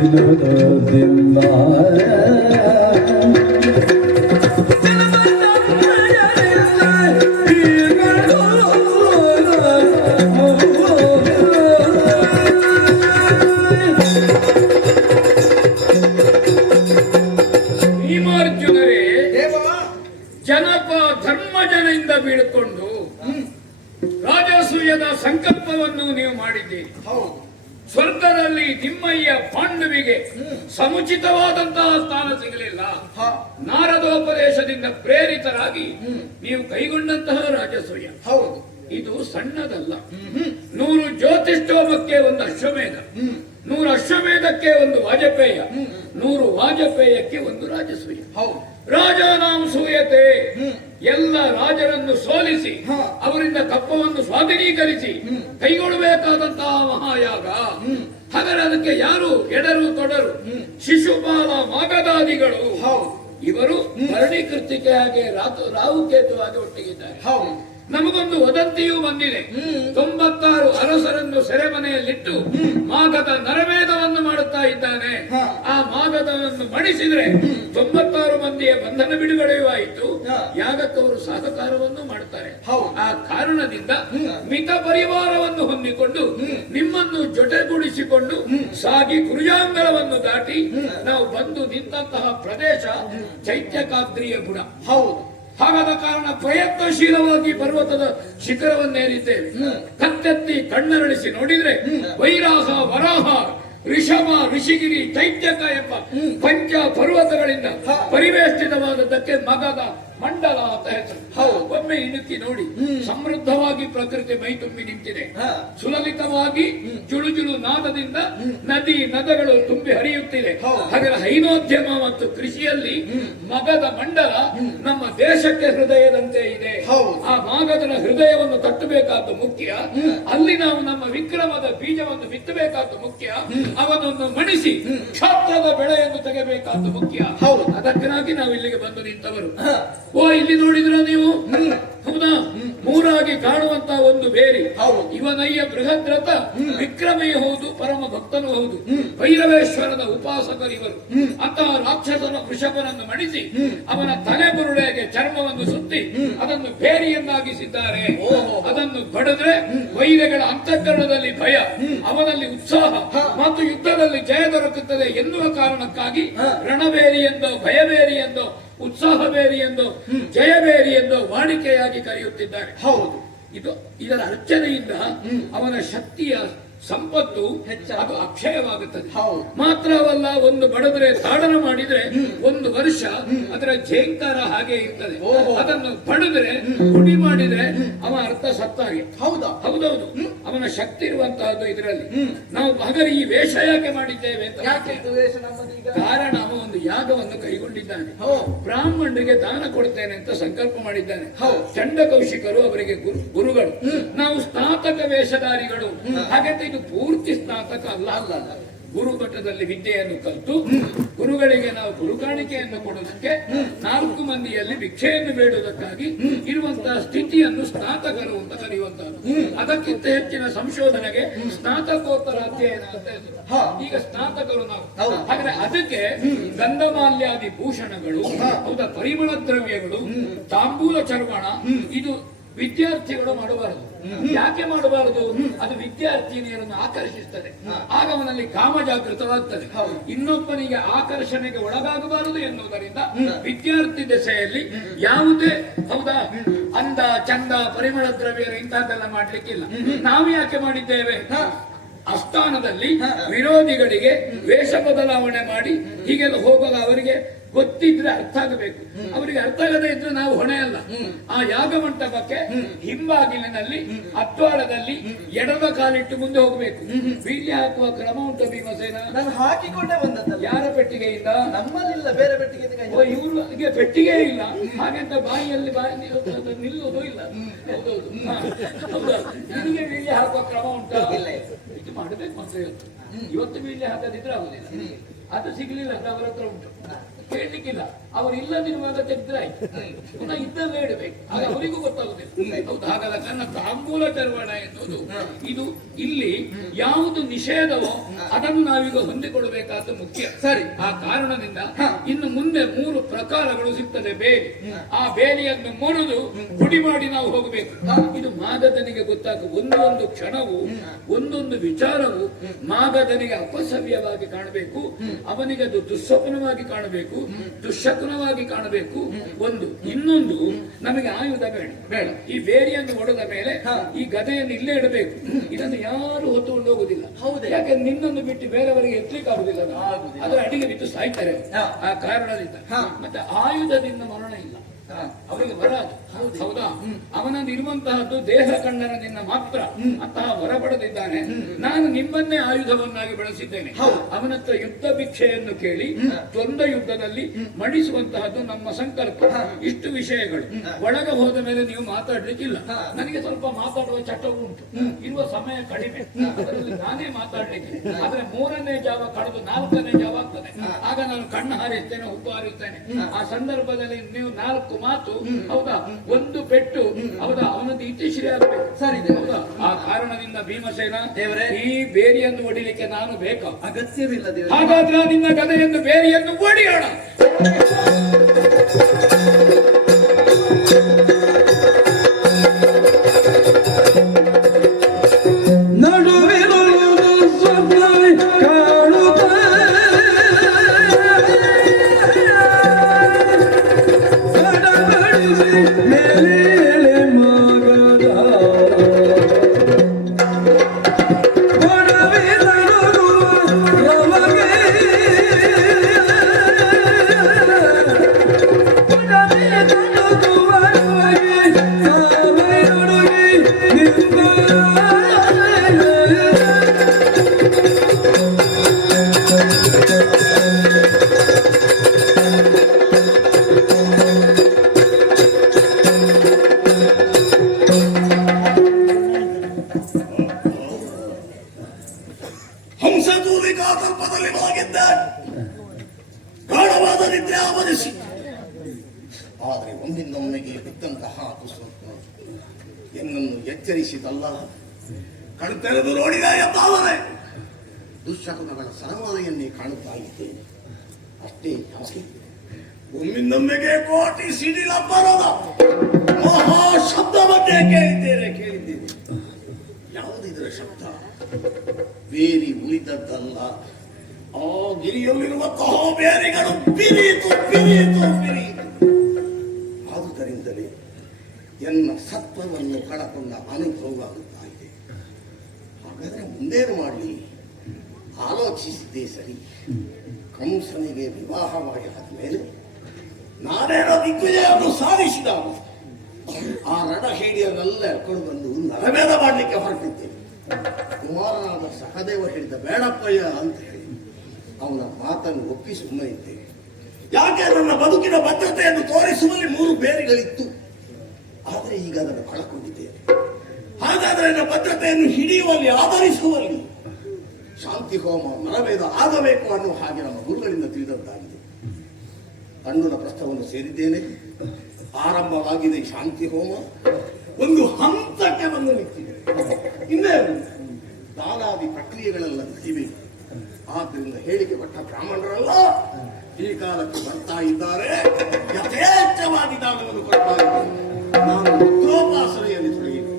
ಧರ್ಮಜನಿಂದ ಬೀಳ್ಕೊಂಡು ರಾಜಸೂಯದ ಸಂಕಲ್ಪವನ್ನು ನೀವು ಮಾಡಿದ್ದೀರಿ. ಸ್ವರ್ಗದಲ್ಲಿ ನಿಮ್ಮಯ್ಯ ಪಾಂಡವಿಗೆ ಸಮುಚಿತವಾದಂತಹ ಸ್ಥಾನ ಸಿಗಲಿಲ್ಲ. ನಾರದೋಪದೇಶದಿಂದ ಪ್ರೇರಿತರಾಗಿ ನೀವು ಕೈಗೊಂಡಂತಹ ರಾಜಸೂಯ ಇದು ಸಣ್ಣದಲ್ಲ. 100 ಜ್ಯೋತಿಷ್ಠೋಮಕ್ಕೆ ಒಂದು ಅಶ್ವಮೇಧ, 100 ಅಶ್ವಮೇಧಕ್ಕೆ ಒಂದು ವಾಜಪೇಯ, 100 ವಾಜಪೇಯಕ್ಕೆ ಒಂದು ರಾಜಸೂಯ. ರಾಜಾನಾಂ ಸೂಯತೆ, ಎಲ್ಲ ರಾಜರನ್ನು ಸೋಲಿಸಿ ಅವರಿಂದ ಕಪ್ಪವನ್ನು ಸ್ವಾಧೀನೀಕರಿಸಿ ಕೈಗೊಳ್ಳಬೇಕಾದಂತಹ ಮಹಾಯಾಗ. ಹಾಗಾದ್ರೆ ಅದಕ್ಕೆ ಯಾರು ಎಡರು ತೊಡರು? ಶಿಶುಪಾಲ ಮಾಗಧಾದಿಗಳು ಇವರು ಭರಣಿ ಕೃತಿಕೆ ಹಾಗೆ ರಾಹುಕೇತುವಾಗಿ ಒಟ್ಟಿಗಿದ್ದಾರೆ. ನಮಗೊಂದು ವದಂತಿಯೂ ಬಂದಿದೆ. 96 ಅರಸರನ್ನು ಸೆರೆಮನೆಯಲ್ಲಿಟ್ಟು ಮಾಗದ ನರಮೇಧವನ್ನು ಮಾಡುತ್ತಾ ಇದ್ದಾನೆ. ಆ ಮಾಗದವನ್ನು ಮಣಿಸಿದ್ರೆ 96 ಮಂದಿಯ ಬಂಧನ ಬಿಡುಗಡೆಯೂ ಆಯಿತು, ಯಾಗಕ್ಕವರು ಸಹಕಾರವನ್ನು ಮಾಡುತ್ತಾರೆ. ಆ ಕಾರಣದಿಂದ ಮಿತ ಪರಿವಾರವನ್ನು ಹೊಂದಿಕೊಂಡು ನಿಮ್ಮನ್ನು ಜೊತೆಗೂಡಿಸಿಕೊಂಡು ಸಾಗಿ ಕುರುಜಾಂಗಲವನ್ನು ದಾಟಿ ನಾವು ಬಂದು ನಿಂತಹ ಪ್ರದೇಶ ಚೈತ್ಯಕಾದ್ರಿಯ ಗುಣ. ಹಾಗಾದ ಕಾರಣ ಪ್ರಯತ್ನಶೀಲವಾಗಿ ಪರ್ವತದ ಶಿಖರವನ್ನೇರಿದ್ದೇವೆ. ಕತ್ತೆತ್ತಿ ಕಣ್ಣರಳಿಸಿ ನೋಡಿದ್ರೆ ವೈರಾಹ, ವರಾಹ, ಋಷಭ, ಋಷಿಗಿರಿ, ಚೈತ್ಯಕ ಎಂಬ ಪಂಚ ಪರ್ವತಗಳಿಂದ ಪರಿವೇಷ್ಟಿತವಾದದ್ದಕ್ಕೆ ಮಗದ ಮಂಡಲ ಅಂತ ಹೆಸರು. ಒಮ್ಮೆ ಇಣುಕಿ ನೋಡಿ, ಸಮೃದ್ಧವಾಗಿ ಪ್ರಕೃತಿ ಮೈ ತುಂಬಿ ನಿಂತಿದೆ. ಸುಲಲಿತವಾಗಿ ಜುಳುಜುಳು ನಾದದಿಂದ ನದಿ ನದಗಳು ತುಂಬಿ ಹರಿಯುತ್ತಿದೆ. ಹಾಗೆ ಹೈನೋದ್ಯಮ ಮತ್ತು ಕೃಷಿಯಲ್ಲಿ ಮಗದ ಮಂಡಲ ನಮ್ಮ ದೇಶಕ್ಕೆ ಹೃದಯದಂತೆ ಇದೆ. ಆ ಮಗದನ ಹೃದಯವನ್ನು ತಟ್ಟಬೇಕಾದ್ದು ಮುಖ್ಯ. ಅಲ್ಲಿ ನಾವು ನಮ್ಮ ವಿಕ್ರಮದ ಬೀಜವನ್ನು ಬಿತ್ತಬೇಕಾದ್ದು ಮುಖ್ಯ. ಅವನನ್ನು ಮಣಿಸಿ ಕ್ಷಾತ್ರದ ಬೆಳೆಯನ್ನು ತೆಗೆಬೇಕಾದ್ದು ಮುಖ್ಯ. ಅದಕ್ಕಾಗಿ ನಾವು ಇಲ್ಲಿಗೆ ಬಂದು ನಿಂತವರು. ಇಲ್ಲಿ ನೋಡಿದ್ರ ನೀವು, ಹೌದಾ, ಮೂರಾಗಿ ಕಾಣುವಂತಹ ಒಂದು ಬೇರಿ. ಇವನಯ್ಯ ಬೃಹದ್ರಥ, ವಿಕ್ರಮೇ ಹೌದು, ಪರಮ ಭಕ್ತನೂ ಹೌದು, ಭೈರವೇಶ್ವರದ ಉಪಾಸಕರಿವರು. ಅಂತಹ ರಾಕ್ಷಸನ ವೃಷಭನನ್ನು ಮಣಿಸಿ ಅವನ ತಲೆ ಬುರುಡೆಗೆ ಚರ್ಮವನ್ನು ಸುತ್ತಿ ಅದನ್ನು ಬೇರಿಯನ್ನಾಗಿಸಿದ್ದಾರೆ. ಅದನ್ನು ಬಡಿದ್ರೆ ವೈರಗಳ ಅಂತಃಕರಣದಲ್ಲಿ ಭಯ, ಅವನಲ್ಲಿ ಉತ್ಸಾಹ ಮತ್ತು ಯುದ್ಧದಲ್ಲಿ ಜಯ ದೊರಕುತ್ತದೆ ಎನ್ನುವ ಕಾರಣಕ್ಕಾಗಿ ರಣಬೇರಿ ಎಂದೋ, ಭಯಬೇರಿ ಎಂದೋ, ಉತ್ಸಾಹ ಬೇರಿ ಎಂದು, ಜಯಬೇರಿ ಎಂದು ವಾಡಿಕೆಯಾಗಿ ಕರೆಯುತ್ತಿದ್ದಾರೆ. ಇದರ ಅರ್ಚನೆಯಿಂದ ಅವನ ಶಕ್ತಿಯ ಸಂಪತ್ತು ಅದು ಅಕ್ಷಯವಾಗುತ್ತದೆ. ಮಾತ್ರವಲ್ಲ, ಒಂದು ಬಡದ್ರೆ ತಾಡನ ಮಾಡಿದ್ರೆ 1 ವರ್ಷ ಅದರ ಝೇಂಕಾರ ಹಾಗೆ ಇರ್ತದೆ. ಅದನ್ನು ಬಡಿದ್ರೆ ಹುಡಿ ಮಾಡಿದ್ರೆ ಅವ ಅರ್ಥ ಸತ್ತಾಗೆ. ಹೌದೌದು, ಅವನ ಶಕ್ತಿ ಇರುವಂತಹದ್ದು ಇದರಲ್ಲಿ. ನಾವು ಹಾಗಾದ್ರೆ ಈ ವೇಷ ಯಾಕೆ ಮಾಡಿದ್ದೇವೆ ಅಂತ, ಕಾರಣ ಅವ ಒಂದು ಯಾಗವನ್ನು ಕೈಗೊಂಡಿದ್ದಾನೆ. ಬ್ರಾಹ್ಮಣರಿಗೆ ದಾನ ಕೊಡ್ತೇನೆ ಅಂತ ಸಂಕಲ್ಪ ಮಾಡಿದ್ದಾನೆ. ಚಂಡಕೌಶಿಕರು ಅವರಿಗೆ ಗುರುಗಳು, ನಾವು ಸ್ನಾತಕ ವೇಷಧಾರಿಗಳು. ಹಾಗಂತ ಇದು ಪೂರ್ತಿ ಸ್ನಾತಕ ಅಲ್ಲ. ಗುರುಮಠದಲ್ಲಿ ವಿದ್ಯೆಯನ್ನು ಕಲಿತು ಗುರುಗಳಿಗೆ ನಾವು ಗುರುಕಾಣಿಕೆಯನ್ನು ಕೊಡುವುದಕ್ಕೆ 4 ಮಂದಿಯಲ್ಲಿ ಭಿಕ್ಷೆಯನ್ನು ಬೇಡುವುದಕ್ಕಾಗಿ ಇರುವಂತಹ ಸ್ಥಿತಿಯನ್ನು ಸ್ನಾತಕರು ಅಂತ ಕರೆಯುವಂತಹದ್ದು. ಅದಕ್ಕಿಂತ ಹೆಚ್ಚಿನ ಸಂಶೋಧನೆಗೆ ಸ್ನಾತಕೋತ್ತರ ಅಧ್ಯಯನ ಅಂತ ಹೆಸರು. ಈಗ ಸ್ನಾತಕರು ನಾವು. ಹಾಗಾದ್ರೆ ಅದಕ್ಕೆ ಗಂಧಮಾಲ್ಯಾದಿ ಭೂಷಣಗಳು, ಹೌದಾ, ಪರಿಮಳ ದ್ರವ್ಯಗಳು, ತಾಂಬೂಲ ಚರ್ವಣ ಇದು ವಿದ್ಯಾರ್ಥಿಗಳು ಮಾಡಬಾರದು. ಯಾಕೆ ಮಾಡಬಾರದು? ಅದು ವಿದ್ಯಾರ್ಥಿನಿಯರನ್ನು ಆಕರ್ಷಿಸುತ್ತದೆ. ಆಗ ಅವನಲ್ಲಿ ಕಾಮ ಜಾಗೃತವಾಗ್ತದೆ. ಇನ್ನೊಬ್ಬನಿಗೆ ಆಕರ್ಷಣೆಗೆ ಒಳಗಾಗಬಾರದು ಎನ್ನುವುದರಿಂದ ವಿದ್ಯಾರ್ಥಿ ದಶೆಯಲ್ಲಿ ಯಾವುದೇ, ಹೌದಾ, ಅಂದ ಚಂದ ಪರಿಮಳ ದ್ರವ್ಯ ಇಂತಹದ್ದೆಲ್ಲ ಮಾಡ್ಲಿಕ್ಕಿಲ್ಲ. ನಾವು ಯಾಕೆ ಮಾಡಿದ್ದೇವೆ? ಆಸ್ಥಾನದಲ್ಲಿ ವಿರೋಧಿಗಳಿಗೆ ವೇಷ ಬದಲಾವಣೆ ಮಾಡಿ ಹೀಗೆಲ್ಲ ಹೋಗಲು ಅವರಿಗೆ ಗೊತ್ತಿದ್ರೆ ಅರ್ಥ ಆಗಬೇಕು. ಅವರಿಗೆ ಅರ್ಥ ಆಗದೇ ಇದ್ರೆ ನಾವು ಹೊಣೆ ಅಲ್ಲ. ಆ ಯಾಗ ಮಂಟಪಕ್ಕೆ ಹಿಂಬಾಗಿಲಿನಲ್ಲಿ ಅದ್ವಾರದಲ್ಲಿ ಎಡದ ಕಾಲಿಟ್ಟು ಮುಂದೆ ಹೋಗಬೇಕು. ಬೀಜ ಹಾಕುವ ಕ್ರಮ ಉಂಟು ಭೀಮಸೇನ? ನಾನು ಹಾಕಿಕೊಂಡೇ ಬಂದದ್ದು. ಯಾರ ಪೆಟ್ಟಿಗೆಯಿಂದ? ನಮ್ಮಲ್ಲಿಲ್ಲ, ಬೇರೆ ಪೆಟ್ಟಿಗೆ. ಇವರಿಗೆ ಪೆಟ್ಟಿಗೆ ಇಲ್ಲ, ಹಾಗೆಂತ ಬಾಯಿಯಲ್ಲಿ ನಿಲ್ಲುವುದೂ ಇಲ್ಲ. ಹೌದಾ? ನಿಮಗೆ ಬೀಜ ಹಾಕುವ ಕ್ರಮ ಉಂಟು? ಇದು ಮಾಡಬೇಕು ಅಂತ ಇವತ್ತು ಬೀಜ ಹಾಕದಿದ್ರೆ ಆಗುದಿಲ್ಲ. ಅದು ಸಿಗ್ಲಿಲ್ಲ ಅಂತ ಅವರ ಹತ್ರ ಉಂಟು, ಕೇಳಲಿಕ್ಕಿಲ್ಲ. ಅವರು ಇಲ್ಲದಿರುವಾಗ ತೆಗೆದ್ರಾಯ್ತು, ಪುನಃ ಇದ್ದಲ್ಲೇ ಇಡಬೇಕು, ಆಗ ಅವರಿಗೂ ಗೊತ್ತಾಗುದಿಲ್ಲ. ಹೌದು, ಹಾಗಲ್ಲ. ನನ್ನ ತಾಂಬೂಲ ಚರ್ವಣ ಎನ್ನುವುದು ಇದು ಇಲ್ಲಿ ಯಾವುದು ನಿಷೇಧವೋ ಅದನ್ನು ನಾವೀಗ ಹೊಂದಿಕೊಡಬೇಕಾದ ಮುಖ್ಯ. ಸರಿ. ಆ ಕಾರಣದಿಂದ ಇನ್ನು ಮುಂದೆ 3 ಪ್ರಕಾರಗಳು ಸಿಗ್ತದೆ ಬೇಲಿ. ಆ ಬೇಲಿಯನ್ನು ಮುರಿದು ಪುಡಿ ಮಾಡಿ ನಾವು ಹೋಗಬೇಕು. ಇದು ಮಾಗದನಿಗೆ ಗೊತ್ತಾಗ ಒಂದೊಂದು ಕ್ಷಣವು ಒಂದೊಂದು ವಿಚಾರವು ಮಾಗದನಿಗೆ ಅಪಸವ್ಯವಾಗಿ ಕಾಣಬೇಕು, ಅವನಿಗೆ ಅದು ದುಸ್ವಪ್ನವಾಗಿ ಕಾಣಬೇಕು, ದುಶ್ಶಕುನವಾಗಿ ಕಾಣಬೇಕು. ಒಂದು ಇನ್ನೊಂದು, ನಮಗೆ ಆಯುಧ ಬೇಡ. ಈ ಬೇರಿಯನ್ನು ಹೊಡೆದ ಮೇಲೆ ಈ ಗದೆಯನ್ನು ಇಲ್ಲೇ ಇಡಬೇಕು. ಇದನ್ನು ಯಾರು ಹೊತ್ತುಕೊಂಡು ಹೋಗುದಿಲ್ಲ. ಯಾಕೆ ನಿನ್ನನ್ನು ಬಿಟ್ಟು ಬೇರೆಯವರಿಗೆ ಎತ್ತಲಿಕ್ಕೆ ಆಗುದಿಲ್ಲ, ಅದರ ಅಡಿಗೆ ಬಿದ್ದು ಸಾಯ್ತಾರೆ. ಆ ಕಾರಣದಿಂದ ಮತ್ತೆ ಆಯುಧದಿಂದ ಮರಣ ಇಲ್ಲ, ಅವರಿಗೆ ವರ ಅದು. ಹೌದಾ? ಅವನಲ್ಲಿ ಇರುವಂತಹದ್ದು ದೇಹ ಖಂಡನದಿಂದ ಮಾತ್ರ. ಅಂತಹ ವರ ಪಡೆದಿದ್ದಾನೆ. ನಾನು ನಿಮ್ಮನ್ನೇ ಆಯುಧವನ್ನಾಗಿ ಬಳಸಿದ್ದೇನೆ. ಅವನತ್ರ ಯುದ್ಧ ಭಿಕ್ಷೆಯನ್ನು ಕೇಳಿ ದ್ವಂದ್ವ ಯುದ್ಧದಲ್ಲಿ ಮಡಿಸುವಂತಹದ್ದು ನಮ್ಮ ಸಂಕಲ್ಪ. ಇಷ್ಟು ವಿಷಯಗಳು ಒಳಗೆ ಹೋದ ಮೇಲೆ ನೀವು ಮಾತಾಡ್ಲಿಕ್ಕಿಲ್ಲ. ನನಗೆ ಸ್ವಲ್ಪ ಮಾತಾಡುವ ಚಟವು ಉಂಟು, ಇರುವ ಸಮಯ ಕಡಿಮೆ, ಅದರಲ್ಲಿ ನಾನೇ ಮಾತಾಡ್ಲಿಕ್ಕೆ. ಆದ್ರೆ 3ನೇ ಜಾವ ಕಳೆದು 4ನೇ ಜಾವ ಆಗ್ತದೆ, ಆಗ ನಾನು ಕಣ್ಣು ಹಾರಿಸ್ತೇನೆ, ಹುಬ್ಬು ಹಾರಿಸ್ತೇನೆ. ಆ ಸಂದರ್ಭದಲ್ಲಿ ನೀವು 4 ಮಾತು, ಹೌದಾ, ಒಂದು ಪೆಟ್ಟು, ಹೌದಾ, ಅವನದ್ದು ಇತಿಶ್ರೀ ಆಗಬೇಕು. ಸರಿ, ಹೌದಾ? ಆ ಕಾರಣದಿಂದ ಭೀಮಸೇನ ದೇವರೇ, ಈ ಬೇರಿಯನ್ನು ಹೊಡಿಲಿಕ್ಕೆ ನಾನು ಬೇಕಾ? ಅಗತ್ಯವಿಲ್ಲ ದೇವರೇ. ಹಾಗಾದ್ರೆ ನಿನ್ನ ಗದೆಯನ್ನು ಬೇರಿಯನ್ನು ಹೊಡಿಯೋಣ. ಹಂಸದೂರಿಕಾಕಲ್ಪದಲ್ಲಿ ಮಲಗಿದ್ದ ಗಾಢವಾದ ನಿದ್ರೆ ಆವರಿಸಿ, ಆದರೆ ಒಂದಿನೊಮ್ಮೆಗೆ ಬಿದ್ದಂತಹ ಕುಸುಮ ಎನ್ನನ್ನು ಎಚ್ಚರಿಸಿದಲ್ಲ. ಕಣ್ತೆರೆದು ನೋಡಿದ ಎಂದಾದರೆ ದುಶ್ಶಕುನಗಳ ಸರಮಾಲೆಯನ್ನೇ ಕಾಣುತ್ತಾ ಇದ್ದೇನೆ. ಅಷ್ಟೇ ಯಾಕೆ ಒಮ್ಮಿಂದೊಮ್ಮೆಗೆ ಕೋಟಿ ಸಿಡಿಲ ಬರದ ಮಹಾ ಶಬ್ದವನ್ನೇ ಕೇಳಿದ್ದೇನೆ. ಯಾವುದಿದರ ಶಬ್ದ? ಬೇರಿ ಉಳಿದದ್ದಲ್ಲ, ಆ ಗಿರಿಯಲ್ಲಿರುವಂತಹ ಬೇರಿಗಳು ಬಿರಿಯಿತು. ಆದುದರಿಂದಲೇ ಎನ್ನ ಸತ್ವವನ್ನು ಕಳಕೊಂಡ ಅನುಭವವಾಗುತ್ತಾ ಇದೆ. ಹಾಗಾದ್ರೆ ಮುಂದೇನು ಮಾಡಲಿ? ಆಲೋಚಿಸಿದ್ದೇ ಸರಿ. ಕಂಸನಿಗೆ ವಿವಾಹವಾಗಿ ಆದ್ಮೇಲೆ ನಾನೇನೋ ದಿಗ್ವಿಜಯವನ್ನು ಸಾಧಿಸಿದ ಆ ರಣಹೇಡಿಯನ್ನೆಲ್ಲ ಎಳ್ಕೊಂಡು ಬಂದು ನರಮೇಧ ಮಾಡಲಿಕ್ಕೆ ಹೊರಟಿದ್ದೇನೆ. ಕುಮಾರನಾದ ಸಹದೇವ ಹೇಳಿದ ಬೇಡಪ್ಪಯ್ಯ ಅಂತ ಹೇಳಿ ಅವನ ಮಾತನ್ನು ಒಪ್ಪಿ ಸುಮ್ಮನೆ ಇದ್ದೇನೆ. ಯಾಕೆ ನನ್ನ ಬದುಕಿನ ಭದ್ರತೆಯನ್ನು ತೋರಿಸುವಲ್ಲಿ 3 ಬೇರಿಗಳಿತ್ತು, ಆದರೆ ಈಗ ಅದನ್ನು ಕಳಕೊಂಡಿದ್ದೇನೆ. ಹಾಗಾದರೆ ನನ್ನ ಭದ್ರತೆಯನ್ನು ಹಿಡಿಯುವಲ್ಲಿ, ಆಧರಿಸುವಲ್ಲಿ ಶಾಂತಿ ಹೋಮ ನರಮೇಧ ಆಗಬೇಕು ಅನ್ನುವ ಹಾಗೆ ನಮ್ಮ ಗುರುಗಳಿಂದ ತಿಳಿದಂತಾಗಿದೆ. ತಂಡುನ ಪ್ರಸ್ಥವನ್ನು ಸೇರಿದ್ದೇನೆ. ಆರಂಭವಾಗಿದೆ ಶಾಂತಿ ಹೋಮ, ಒಂದು ಹಂತಕ್ಕೆ ಬಂದು ನಿಂತಿದೆ. ಇನ್ನೇ ದಾನಾದಿ ಪ್ರಕ್ರಿಯೆಗಳೆಲ್ಲ ನಡಿಬೇಕು. ಆದ್ದರಿಂದ ಹೇಳಿಕೆ ಕೊಟ್ಟ ಬ್ರಾಹ್ಮಣರೆಲ್ಲ ಈ ಕಾಲಕ್ಕೆ ಬರ್ತಾ ಇದ್ದಾರೆ. ಯಥೇಚ್ಛವಾಗಿ ದಾನವನ್ನು ಕೊಡ್ತಾ ಇದ್ದಾರೆ. ನಾನು ರುದ್ರೋಪಾಸನೆಯಲ್ಲಿ ತೊಡಗಿದ್ದೇನೆ.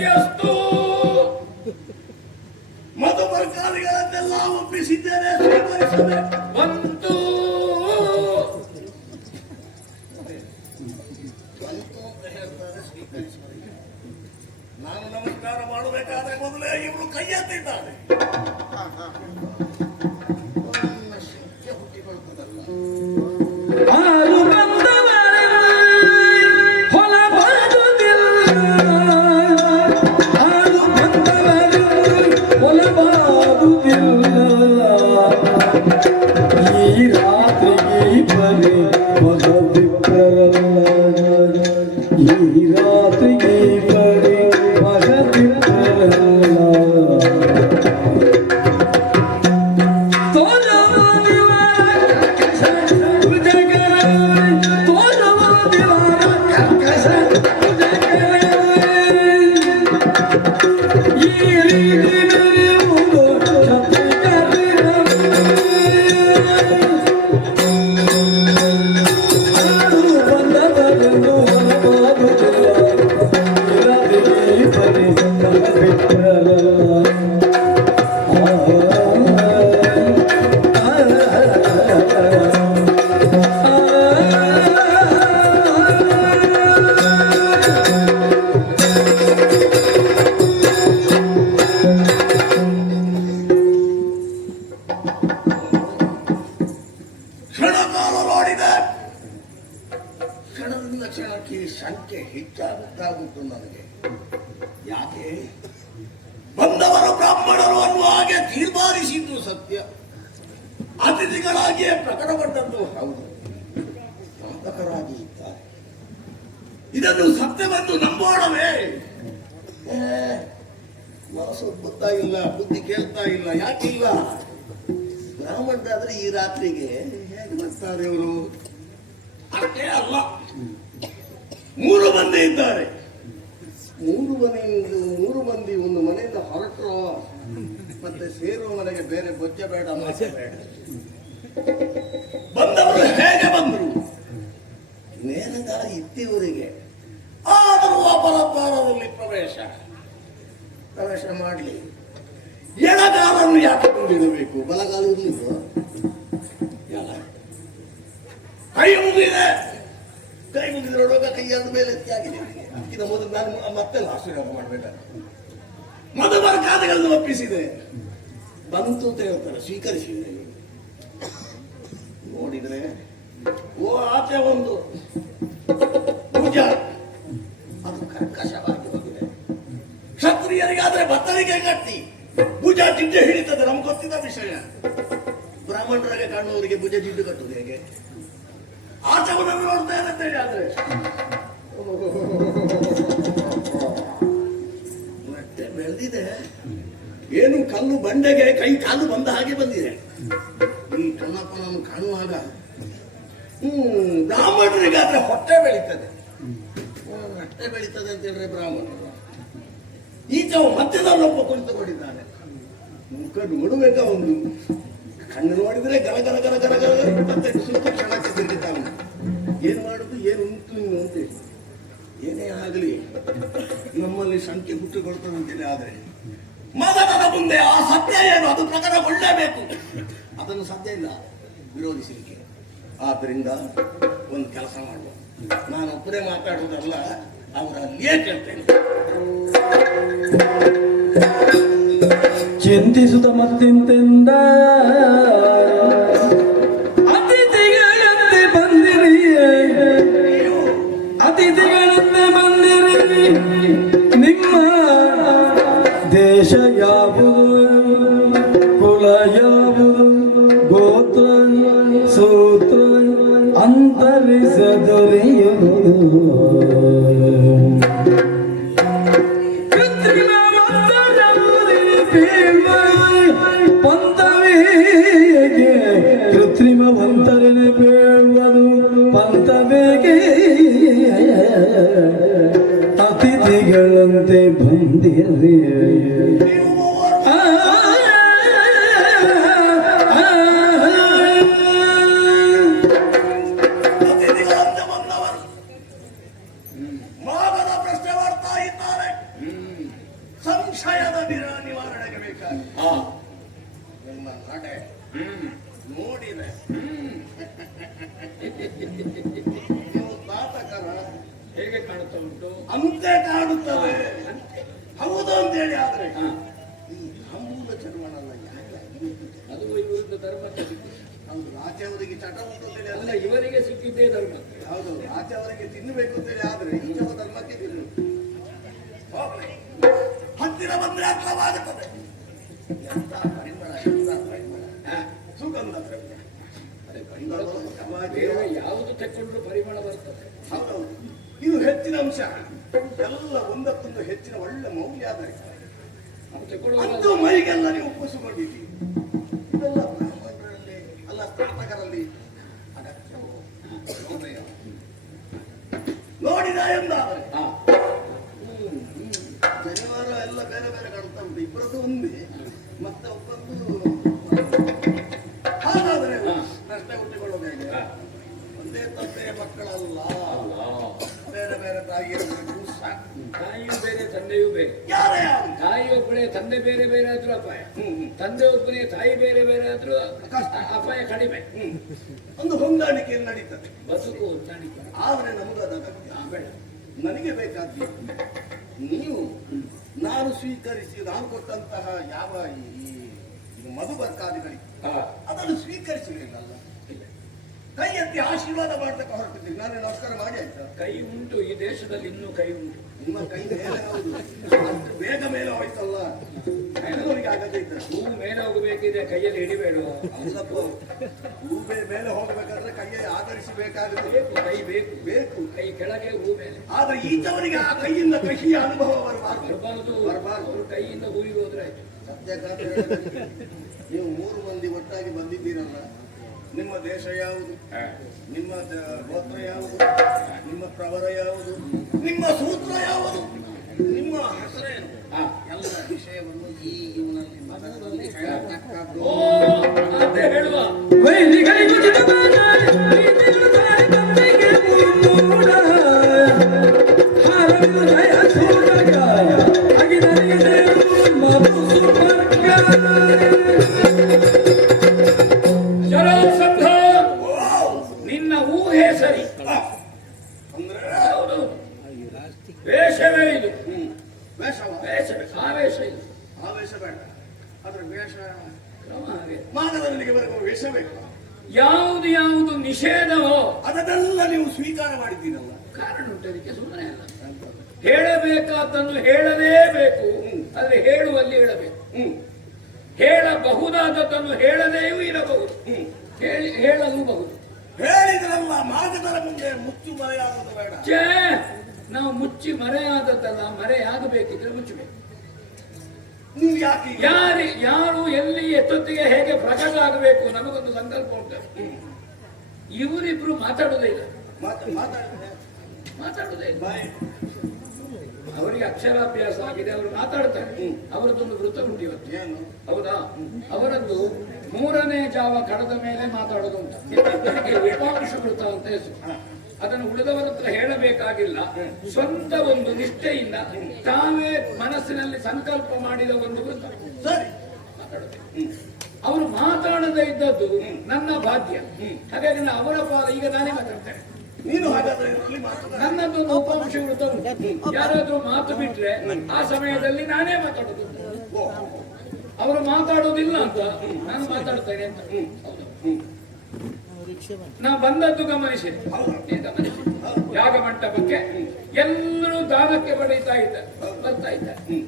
ಸತ್ಯಸ್ತು. ಮಧುಮರ್ಕಾದಿಗಳನ್ನೆಲ್ಲ ಒಪ್ಪಿಸಿದ್ದೇನೆ, ಸ್ವೀಕರಿಸಬೇಕು. ಬಂತು ಬಂತು ಅಂತ ಹೇಳ್ತಾರೆ, ಸ್ವೀಕರಿಸಬೇಕು. ನಾನು ನಮಸ್ಕಾರ ಮಾಡಬೇಕಾದ್ರೆ ಮೊದಲೇ ಇವರು ಕೈ ಎತ್ತಿದ್ದಾರೆ. ಶಕ್ಯ ಹುಟ್ಟಿಕೊಳ್ತದಲ್ಲ. ಈ ರಾತ್ರಿಗೆ ಬರೆ ಮಗದಿಪ್ಪರಲ್ಲ, ಈ ರಾತ್ರಿಗೆ ಬರೆ ಮಗದಿಪ್ಪರಲ್ಲ. ಕ್ಷಣಕಾಲ ನೋಡಿದೆ, ಕ್ಷಣದಿಂದ ಕ್ಷಣಕ್ಕೆ ಸಂಖ್ಯೆ ಹೆಚ್ಚಾಗುತ್ತಾಗುತ್ತು ನನಗೆ. ಯಾಕೆ ಬಂದವರು ಬ್ರಾಹ್ಮಣರು ಅನ್ನುವ ಹಾಗೆ ತೀರ್ಮಾನಿಸಿದ್ದು ಸತ್ಯ, ಅತಿಥಿಗಳಾಗಿಯೇ ಪ್ರಕಟಪಟ್ಟದ್ದು ಹೌದು, ಸಾಧಕರಾಗಿ ಇದ್ದಾರೆ. ಇದನ್ನು ಸತ್ಯವೆಂದು ನಂಬೋಣವೇ? ಮನಸ್ಸು ಗೊತ್ತಾ ಇಲ್ಲ, ಬುದ್ಧಿ ಕೇಳ್ತಾ ಇಲ್ಲ. ಯಾಕಿಲ್ಲ? ಬ್ರಾಹ್ಮಣರಾದ್ರೆ ಈ ರಾತ್ರಿಗೆ ಹೇಗೆ ಬರ್ತಾರೆ ಅವರು? ಅಷ್ಟೇ ಅಲ್ಲ, 3 ಮಂದಿ ಇದ್ದಾರೆ. 3 ಮಂದಿ ಒಂದು ಮನೆಯಿಂದ ಹೊರಟರು, ಮತ್ತೆ ಸೇರುವ ಮನೆಗೆ ಬೇರೆ ಬೊಜ್ಜ ಬೇಡ, ಮಾಸೆ ಬೇಡ. ಬಂದವರು ಹೇಗೆ ಬಂದರು? ನೇರಗಾಲ ಇತ್ತಿವರಿಗೆ. ಆದರೂ ಅಪರದ್ವಾರದಲ್ಲಿ ಪ್ರವೇಶ ಮಾಡಲಿ. ಎಡಗಾಲನ್ನು ಯಾಕೆ ಮುಂದಿಡಬೇಕು? ಬಲಗಾಲ ಇರಲಿಲ್ಲ, ಕೈ ಮುಗಿದಿದೆ. ಕೈ ಮುಗಿದಿರೋವಾಗ ಕೈಯಾದ ಮೇಲೆ ಎತ್ತಿ ಆಗಿದೆ. ಇದು ಮೊದಲು ನಾನು ಮತ್ತೆ ಆಶೀರ್ವಾದ ಮಾಡಬೇಕಾದ್ರೆ ಮಧುಮರ್ಕಾದಿಗಳನ್ನು ಒಪ್ಪಿಸಿದೆ. ಬಂತು ಅಂತ ಹೇಳ್ತಾರೆ, ಸ್ವೀಕರಿಸಿದೆ. ನೋಡಿದ್ರೆ ಓ ಆಚೆ ಒಂದು ಭುಜ, ಅದು ಕರ್ಕಶವಾಗಿ ಹೋಗಿದೆ. ಕ್ಷತ್ರಿಯರಿಗಾದ್ರೆ ಬತ್ತಲಿಗೆ ಕಟ್ಟಿ ಭುಜ ಜಿಡ್ಡು ಹಿಡಿತದೆ, ನಮ್ಗೆ ಗೊತ್ತಿದ್ದ ವಿಷಯ. ಬ್ರಾಹ್ಮಣರಿಗೆ ಕಾಣುವವರಿಗೆ ಭುಜ ಜಿಡ್ಡು ಕಟ್ಟುದು ಹೇಗೆ? ಆಚರಣೆ ನೋಡ್ತಾ ಇರುತ್ತೇನೆ. ಆದ್ರೆ ಮತ್ತೆ ಬೆಳೆದಿದೆ ಏನು, ಕಲ್ಲು ಬಂಡೆಗೆ ಕೈ ಕಾಲು ಬಂದ ಹಾಗೆ ಬಂದಿದೆ. ಈ ಕಣ್ಣಪ್ಪನನ್ನು ಕಾಣುವಾಗ ಬ್ರಾಹ್ಮಣರಿಗಾದ್ರೆ ಹೊಟ್ಟೆ ಬೆಳೀತದೆ. ಹೊಟ್ಟೆ ಬೆಳೀತದೆ ಅಂತ ಹೇಳಿದ್ರೆ ಬ್ರಾಹ್ಮಣರು. ಈಚ ಮಧ್ಯದಲ್ಲೊಬ್ಬ ಕುಳಿತುಕೊಂಡಿದ್ದಾನೆ. ಮುಖ ನೋಡುಬೇಕ ಒಂದು ಕಣ್ಣು ನೋಡಿದ್ರೆ ಗರ ಗರ ಗರ ಗರ ಗರ ಮತ್ತೆ ಸುತ್ತ ಕ್ಷಣಕ್ಕೆ ತಿರುಗಿತಾನೆ. ಏನ್ ಮಾಡುದು, ಏನು ಉಂಟು ಇನ್ನು ಅಂತೇಳಿ. ಏನೇ ಆಗಲಿ ನಮ್ಮಲ್ಲಿ ಸಂಖ್ಯೆ ಹುಟ್ಟುಕೊಳ್ತದೆ ಅಂತೇಳಿ. ಆದ್ರೆ ಮಗನ ಮುಂದೆ ಆ ಸತ್ಯ ಏನು, ಅದು ಪ್ರಕಟಗೊಳ್ಳಲೇಬೇಕು. ಅದನ್ನು ಸಾಧ್ಯ ಇಲ್ಲ ವಿರೋಧಿಸಲಿಕ್ಕೆ. ಆದ್ದರಿಂದ ಒಂದು ಕೆಲಸ ಮಾಡುವ, ನಾನು ಒಬ್ಬರೇ ಮಾತಾಡುವುದಲ್ಲ, ಅವರಲ್ಲಿಯೇ ಕೇಳ್ತೇನೆ. ಚಿಂತಿಸುತ್ತ ಮತ್ತಿಂತೆಂದ ಅತಿಥಿಗಳಂತೆ ಬಂದಿರಿ, ಅತಿಥಿಗಳಂತೆ ಬಂದಿರಿ. ನಿಮ್ಮ ದೇಶ ಯಾವುದು, ಕುಲ ಯಾವುದು, ಗೋತ್ರ ಸೂತ್ರ ಅಂತರಿಸದೊರೆಯುವುದು. ಕೃತ್ರಿಮವಂತರನೆ ಬೇಡುವುದು ಪಂಥವೇಗೆ, ಅತಿಥಿಗಳಂತೆ ಬಂದಿರಿ. ಮಾಗದ ಪ್ರಶ್ನೆ ಮಾಡ್ತಾ ಇದ್ದಾರೆ. ಕ್ಷಯದ ನಿವಾರಣೆಗೆ ಬೇಕಾಗಿ ಹಾ ನಿಮ್ಮ ನಡೆ ಹ್ಮ್ ನೋಡಿದೆ ಹ್ಮ್ ನೀವು ನಾಟಕರ ಹೇಗೆ ಕಾಣುತ್ತಾ ಉಂಟು? ಅಂತೆ ಕಾಣುತ್ತದೆ. ಹೌದು ಅಂತೇಳಿ ಆದ್ರೆ ಹಾ ಈ ತಾಂಬೂಲ ಚರ್ಮಣಲ್ಲ ಯಾಕೆ ಅದು ಇವರದ್ದು ಧರ್ಮ ಹೌದು ಆಚೆಯವರಿಗೆ ಚಟ ಉಂಟು ಅಂತೇಳಿ ಅಲ್ಲ, ಅಲ್ಲ. ಇವರಿಗೆ ಸಿಕ್ಕಿದ್ದೇ ಧರ್ಮ. ಹೌದು ಆಚೆಯವರಿಗೆ ತಿನ್ನಬೇಕು ಅಂತೇಳಿ ಆದ್ರೆ ಈಚವ ಧರ್ಮಕ್ಕೆ ತಿನ್ನು ಹೋಗ್ಲಿ. ಹತ್ತಿರ ಬಂದ್ರೆ ಅರ್ಥವಾಗುತ್ತದೆ. ಎಂತ ಪರಿಮಳ, ಎಂತ ಪರಿಮಳ. ಹಾ, ಸುಗಂಧ ದ್ರವ್ಯ. ಅದೇ ಪರಿಮಳ ಬೇರೆ ಯಾವುದು ತಕೊಂಡ್ರು ಪರಿಮಳ ಬರ್ತದೆ. ಹೌದೌದು. ಇದು ಹೆಚ್ಚಿನ ಅಂಶ ಎಲ್ಲ ಒಂದಕ್ಕೊಂದು ಹೆಚ್ಚಿನ ಒಳ್ಳೆ ಮೌಲ್ಯಾಧಾರಿತ. ನಾವು ತಗೊಳ್ಳುವಾಗ ಅಂತೂ ಮೈಗೆಲ್ಲ ನೀವು ಒಪ್ಪಿಸಿಕೊಂಡಿದ್ದೀರಿ. ಇದೆಲ್ಲ ಬ್ರಾಹ್ಮಣರಲ್ಲಿ ಅಲ್ಲ ಸ್ನಾತಕರಲ್ಲಿ ಅಗತ್ಯವೋ ನೋಡಯ್ಯ. ನೋಡಿದ ಎಂದಾದರೆ ಹಾ ಜನಿವಾರ ಎಲ್ಲ ಬೇರೆ ಬೇರೆ ಕಾಣ್ತಾ ಉಂಟು. ಇಬ್ಬರದ್ದು ಒಂದೇ ಮತ್ತೆ ಒಬ್ಬಂದು ಹಾಗಾದ್ರೆ ಪ್ರಶ್ನೆ ಹುಟ್ಟಿಕೊಳ್ಳೋದು ಹೇಗೆ? ಹಾ. ಒಂದೇ ತಂದೆಯ ಮಕ್ಕಳಲ್ಲ, ಅಲ್ಲ, ಬೇರೆ ಬೇರೆ ತಾಯಿಯರು ಸಾಕು. ತಾಯಿಯೂ ಬೇರೆ ತಂದೆಯೂ ಬೇರೆ. ಯಾರ ಯಾರು ತಾಯಿ ಒಬ್ಬನೇ ತಂದೆ ಬೇರೆ ಬೇರೆ ಆದ್ರೂ ಅಪಾಯ, ತಂದೆ ಒಬ್ಬನೇ ತಾಯಿ ಬೇರೆ ಬೇರೆ ಆದ್ರೂ ಅಪಾಯ ಕಡಿಮೆ. ಒಂದು ಹೊಂದಾಣಿಕೆಯಲ್ಲಿ ನಡೀತದೆ ಬದುಕು ಹೊಂದಾಣಿಕೆ. ಆದ್ರೆ ನಮಗೂ ಅದು ಅಗತ್ಯ. ಬೇಡ, ನನಗೆ ಬೇಕಾದ್ದು ನೀವು ನಾನು ಸ್ವೀಕರಿಸಿ ನಾನು ಕೊಟ್ಟಂತಹ ಯಾವ ಈ ಮಧುಬರ್ಕಾದಿಗಳಿಗೆ ಹಾ, ಅದನ್ನು ಸ್ವೀಕರಿಸಲಿಲ್ಲಲ್ಲ. ಕೈ ಎತ್ತಿ ಆಶೀರ್ವಾದ ಮಾಡ್ತಕ್ಕ ಹೊರಟಿದ್ದೀನಿ. ನಾನು ನಮಸ್ಕಾರ ಮಾಡಿ ಆಯ್ತಾ? ಕೈ ಉಂಟು ಈ ದೇಶದಲ್ಲಿ, ಇನ್ನೂ ಕೈ ಉಂಟು. ನಿಮ್ಮ ಕೈ ಮೇಲೆ ಹೌದು, ಅಷ್ಟು ಬೇಗ ಮೇಲೆ ಹೋಯ್ತಲ್ಲ. ಅವರಿಗೆ ಆಗದೇ ಇದ್ದ ಹೂವು ಮೇಲೆ ಹೋಗಬೇಕಿದೆ, ಕೈಯಲ್ಲಿ ಹಿಡಿಬೇಡ. ಹೌದಪ್ಪ, ಹೂವೆ ಮೇಲೆ ಹೋಗಬೇಕಾದ್ರೆ ಕೈಯಲ್ಲಿ ಆಧರಿಸಬೇಕಾಗುತ್ತೆ. ಬೇಕು, ಕೈ ಬೇಕು. ಬೇಕು. ಕೈ ಕೆಳಗೆ ಹೂ ಮೇಲೆ. ಆದ್ರೆ ಈಚವರಿಗೆ ಆ ಕೈಯಿಂದ ಕಹಿಯ ಅನುಭವ ಬರಬಾರ್ದು. ಬರಬಾರ್ದು. ಬರಬಾರ್ದು. ಅವ್ರ ಕೈಯಿಂದ ಹೂವಿಗೆ ಹೋದ್ರೆ ಆಯ್ತು. ಸತ್ಯಕಾಂತ ನೀವು 3 ಮಂದಿ ಒಟ್ಟಾಗಿ ಬಂದಿದ್ದೀರಲ್ಲ, ನಿಮ್ಮ ದೇಶ ಯಾವುದು, ನಿಮ್ಮ ಗೋತ್ರ ಯಾವುದು, ನಿಮ್ಮ ಪ್ರವರ ಯಾವುದು, ನಿಮ್ಮ ಸೂತ್ರ ಯಾವುದು, ನಿಮ್ಮ ಹೆಸರೇನು, ಹಾ. ಎಲ್ಲ ವಿಷಯವನ್ನು ಈ ಇವನಲ್ಲಿ ಮದನದಲ್ಲಿ ಹೇಳತಕ್ಕದ್ದು. ಓ ಅಂತ ಹೇಳುವ ವೈದಿಕರಿಗೂ ಚಿತ್ತಮಾನ, ಪ್ರೀತಿಗಳು ತಾಯಿ ತಂದೆಗೆ ಮೂಡ. ಹಾರವಿದು ಜಯ ಸೂರಗಾಯ, ಅಗಿದರಿಗೆ ದೇವರು ಮಧು ಸುವರ್ಗ. ಜರಾಸಂಧ, ನಿನ್ನ ಊಹೆ ಸರಿ. ಅಂದ್ರೆ ಹೌದು, ವೇಷವೇ ಇದು. ವೇಷವ, ವೇಷವೇ, ಆವೇಶ ಇದು. ಆವೇಶ ಬೇಡ. ಆದ್ರೆ ವೇಷ ಕ್ರಮ ಹಾಗೆ. ಮಾನವನಿಗೆ ಬರುವ ವೇಷ ಬೇಕು. ಯಾವುದು ಯಾವುದು ನಿಷೇಧವೋ ಅದನ್ನೆಲ್ಲ ನೀವು ಸ್ವೀಕಾರ ಮಾಡಿದ್ದೀರಲ್ಲ. ಕಾರಣ ಉಂಟು ಅದಕ್ಕೆ, ಸುಮ್ಮನೆ ಅಲ್ಲ. ಹೇಳಬೇಕಾದನ್ನು ಹೇಳಲೇಬೇಕು, ಆದರೆ ಹೇಳುವಲ್ಲಿ ಹೇಳಬೇಕು. ಹೇಳಬಹುದಾದದ್ದನ್ನು ಹೇಳದೆಯೂ ಇರಬಹುದು, ಹೇಳಲೂಬಹುದು. ಹೇಳಿದ್ರಲ್ಲ, ಮಾಗದರ ಮುಂದೆ ಮುಚ್ಚು ಮರೆಯಾಗುವುದು ಬೇಡ. ಛೇ, ನಾವು ಮುಚ್ಚಿ ಮರೆಯಾದದ್ದಲ್ಲ, ಮರೆಯಾಗಬೇಕಿದ್ರೆ ಮುಚ್ಚಬೇಕು. ನೀವು ಯಾಕೆ ಯಾರು ಎಲ್ಲಿ ಎತ್ತೊತ್ತಿಗೆ ಹೇಗೆ ಪ್ರಕಟ ಆಗಬೇಕು ನಮಗೊಂದು ಸಂಕಲ್ಪ ಉಂಟು. ಇವರಿಬ್ರು ಮಾತಾಡುವುದೇ ಇಲ್ಲ, ಮಾತಾಡುವುದೇ ಇಲ್ಲ. ಬಾಯಿ ಅವರಿಗೆ ಅಕ್ಷರಾಭ್ಯಾಸ ಆಗಿದೆ, ಅವರು ಮಾತಾಡ್ತಾರೆ. ಅವರದ್ದೊಂದು ವೃತ್ತ ಉಂಟು ಇವತ್ತು. ಏನು? ಹೌದಾ? ಅವರದ್ದು 3ನೇ ಜಾವ ಕಳೆದ ಮೇಲೆ ಮಾತಾಡೋದು ಉಂಟು. ಅದಕ್ಕೆ ವಿಪಾಂಶ ವೃತ್ತ ಅಂತ ಹೆಸರು. ಅದನ್ನು ಉಳಿದವರ ಹತ್ರ ಹೇಳಬೇಕಾಗಿಲ್ಲ. ಸ್ವಂತ ಒಂದು ನಿಷ್ಠೆಯಿಂದ ತಾವೇ ಮನಸ್ಸಿನಲ್ಲಿ ಸಂಕಲ್ಪ ಮಾಡಿದ ಒಂದು ವೃತ್ತ ಸರಿ. ಅವರು ಮಾತಾಡದೇ ಇದ್ದದ್ದು ನನ್ನ ಭಾಗ್ಯ. ಹಾಗಾಗಿ ಅವರ ಪಾಲ ಈಗ ನಾನೇ ಮಾತಾಡ್ತೇನೆ. ನೀನು ಹಾಗಾದ್ರೆ ಇದರಲ್ಲಿ ಮಾತಾಡ. ನನ್ನದೊಂದು ಉಪಾಂಶ ವೃತ್ತ ಉಂಟು. ಯಾರಾದ್ರೂ ಮಾತು ಬಿಟ್ರೆ ಆ ಸಮಯದಲ್ಲಿ ನಾನೇ ಮಾತಾಡೋದು. ಅವರು ಮಾತಾಡೋದಿಲ್ಲ ಅಂತ ನಾನು ಮಾತಾಡ್ತೇನೆ ಅಂತ. ನಾ ಬಂದದ್ದು ಗಮನಿಸಿ, ಯಾಗ ಮಂಟಪಕ್ಕೆ ಎಲ್ಲರೂ ದಾನಕ್ಕೆ ಬರ್ತಾ ಇದ್ದಾರೆ.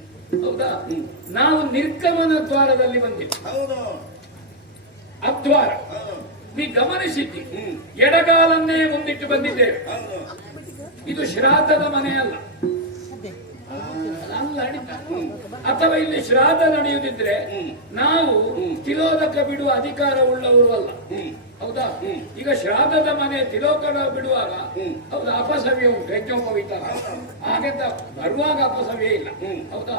ಹೌದಾ? ನಾವು ನಿರ್ಗಮನ ದ್ವಾರದಲ್ಲಿ ಬಂದಿವಿ, ಹೌದು. ಅದ್ವಾರ. ನೀ ಗಮನಿಸಿದ್ದಿ, ಎಡಗಾಲನ್ನೇ ಮುಂದಿಟ್ಟು ಬಂದಿದ್ದೇವೆ. ಇದು ಶ್ರಾದ್ದದ ಮನೆ ಅಲ್ಲ. ಅಥವಾ ಇಲ್ಲಿ ಶ್ರಾದ್ದ ನಡೆಯುತ್ತಿದ್ರೆ ನಾವು ತಿಲೋದಕ ಬಿಡುವ ಅಧಿಕಾರ ಉಳ್ಳವರು ಅಲ್ಲ. ಹೌದಾ? ಈಗ ಶ್ರಾದ್ದದ ಮನೆ ತಿಲೋಕಡ ಬಿಡುವಾಗ ಹೌದಾ ಅಪಸವ್ಯ ಉಂಟು, ಯಜ್ಞೋಪವೀತ. ಹಾಗೆಂತ ಬರುವಾಗ ಅಪಸವ್ಯ ಇಲ್ಲ. ಹೌದಾ?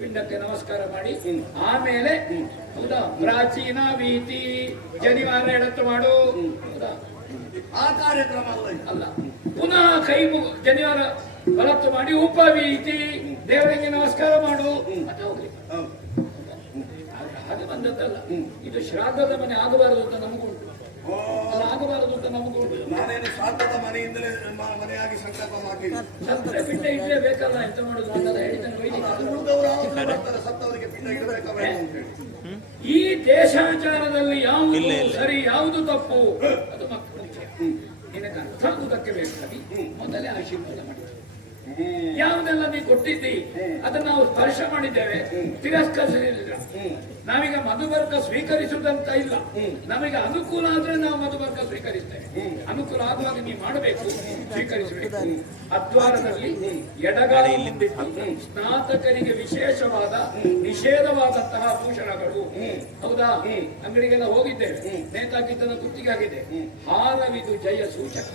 ಪಿಂಡಕ್ಕೆ ನಮಸ್ಕಾರ ಮಾಡಿ ಆಮೇಲೆ ಹೌದಾ ಪ್ರಾಚೀನ ವೀತಿ ಜನಿವಾರ ಎಡತ್ತು ಮಾಡು. ಹೌದಾ? ಆ ಕಾರ್ಯಕ್ರಮ ಅಲ್ಲ. ಅಲ್ಲ, ಪುನಃ ಕೈ ಜನಿವಾರ ಬಲತ್ತು ಮಾಡಿ ಉಪವೀತಿ ದೇವರಿಗೆ ನಮಸ್ಕಾರ ಮಾಡು ಅಂತ ಹೋಗ್ಲಿ. ಹೌದು. ಹಾಗೆ ಬಂದದ್ದಲ್ಲ. ಇದು ಶ್ರಾದ್ದದ ಮನೆ ಆಗಬಾರದು ಅಂತ ನಮಗುಂಟು, ಓ, ಅದು ಆಗಬಾರದು ಅಂತ ನಮಗುಂಟು. ನಾನೇನು ಶ್ರಾದ್ದದ ಮನೆಯಿಂದಲೇ ಮನೆಯಾಗಿ ಸಂಕಲ್ಪ ಮಾಡಿದ್ದೀನಿ. ಸತ್ತರೆ ಪಿಂಡ ಇಡ್ಲೇ ಬೇಕಲ್ಲ, ಎಂತ ಮಾಡುದು ಅಂತ ಹೇಳ್ತಾನೆ ವೈದಿಕ. ಅದು ಉಳಿದವರು ಆಲೋಚನೆ ಮಾಡ್ತಾರೆ, ಸತ್ತವರಿಗೆ ಪಿಂಡ ಇಡಬೇಕಾ ಬೇಡ ಅಂತ ಹೇಳಿ. ಈ ದೇಶಾಚಾರದಲ್ಲಿ ಯಾವುದು ಸರಿ ಯಾವುದು ತಪ್ಪು ಅದು ಮಕ್ಕಳ ವಿಷಯ. ನಿನಗೆ ಅರ್ಥ ಆಗುವುದಕ್ಕೆ ಬೇಕಾಗಿ ಮೊದಲೇ ಆಶೀರ್ವಾದ ಮಾಡಿ. ಯಾವುದೆಲ್ಲ ನೀ ಕೊಟ್ಟಿದ್ದಿ ಅದನ್ನು ನಾವು ಸ್ಪರ್ಶ ಮಾಡಿದ್ದೇವೆ, ತಿರಸ್ಕರಿಸಲಿಲ್ಲ. ನಾವೀಗ ಮಧುಬರ್ಕ ಸ್ವೀಕರಿಸುವುದಂತ ಇಲ್ಲ. ನಮಗೆ ಅನುಕೂಲ ಆದ್ರೆ ನಾವು ಮಧುಬರ್ಕ ಸ್ವೀಕರಿಸ್ತೇವೆ. ಅನುಕೂಲ ಆಗುವಾಗ ನೀವು ಮಾಡಬೇಕು, ಸ್ವೀಕರಿಸಬೇಕು. ಅದ್ವಾರದಲ್ಲಿ ಎಡಗಾಲ ಮುಂದಿಟ್ಟು ಸ್ನಾತಕರಿಗೆ ವಿಶೇಷವಾದ ನಿಷೇಧವಾದಂತಹ ಭೂಷಣಗಳು, ಹೌದಾ, ಅಂಗಡಿಗೆಲ್ಲ ಹೋಗಿದ್ದೇವೆ. ನೇತಾಕಿದ್ದನ ಕುತ್ತಿಗೆ ಆಗಿದೆ. ಹಾರವಿದು ಜಯ ಸೂಚಕ,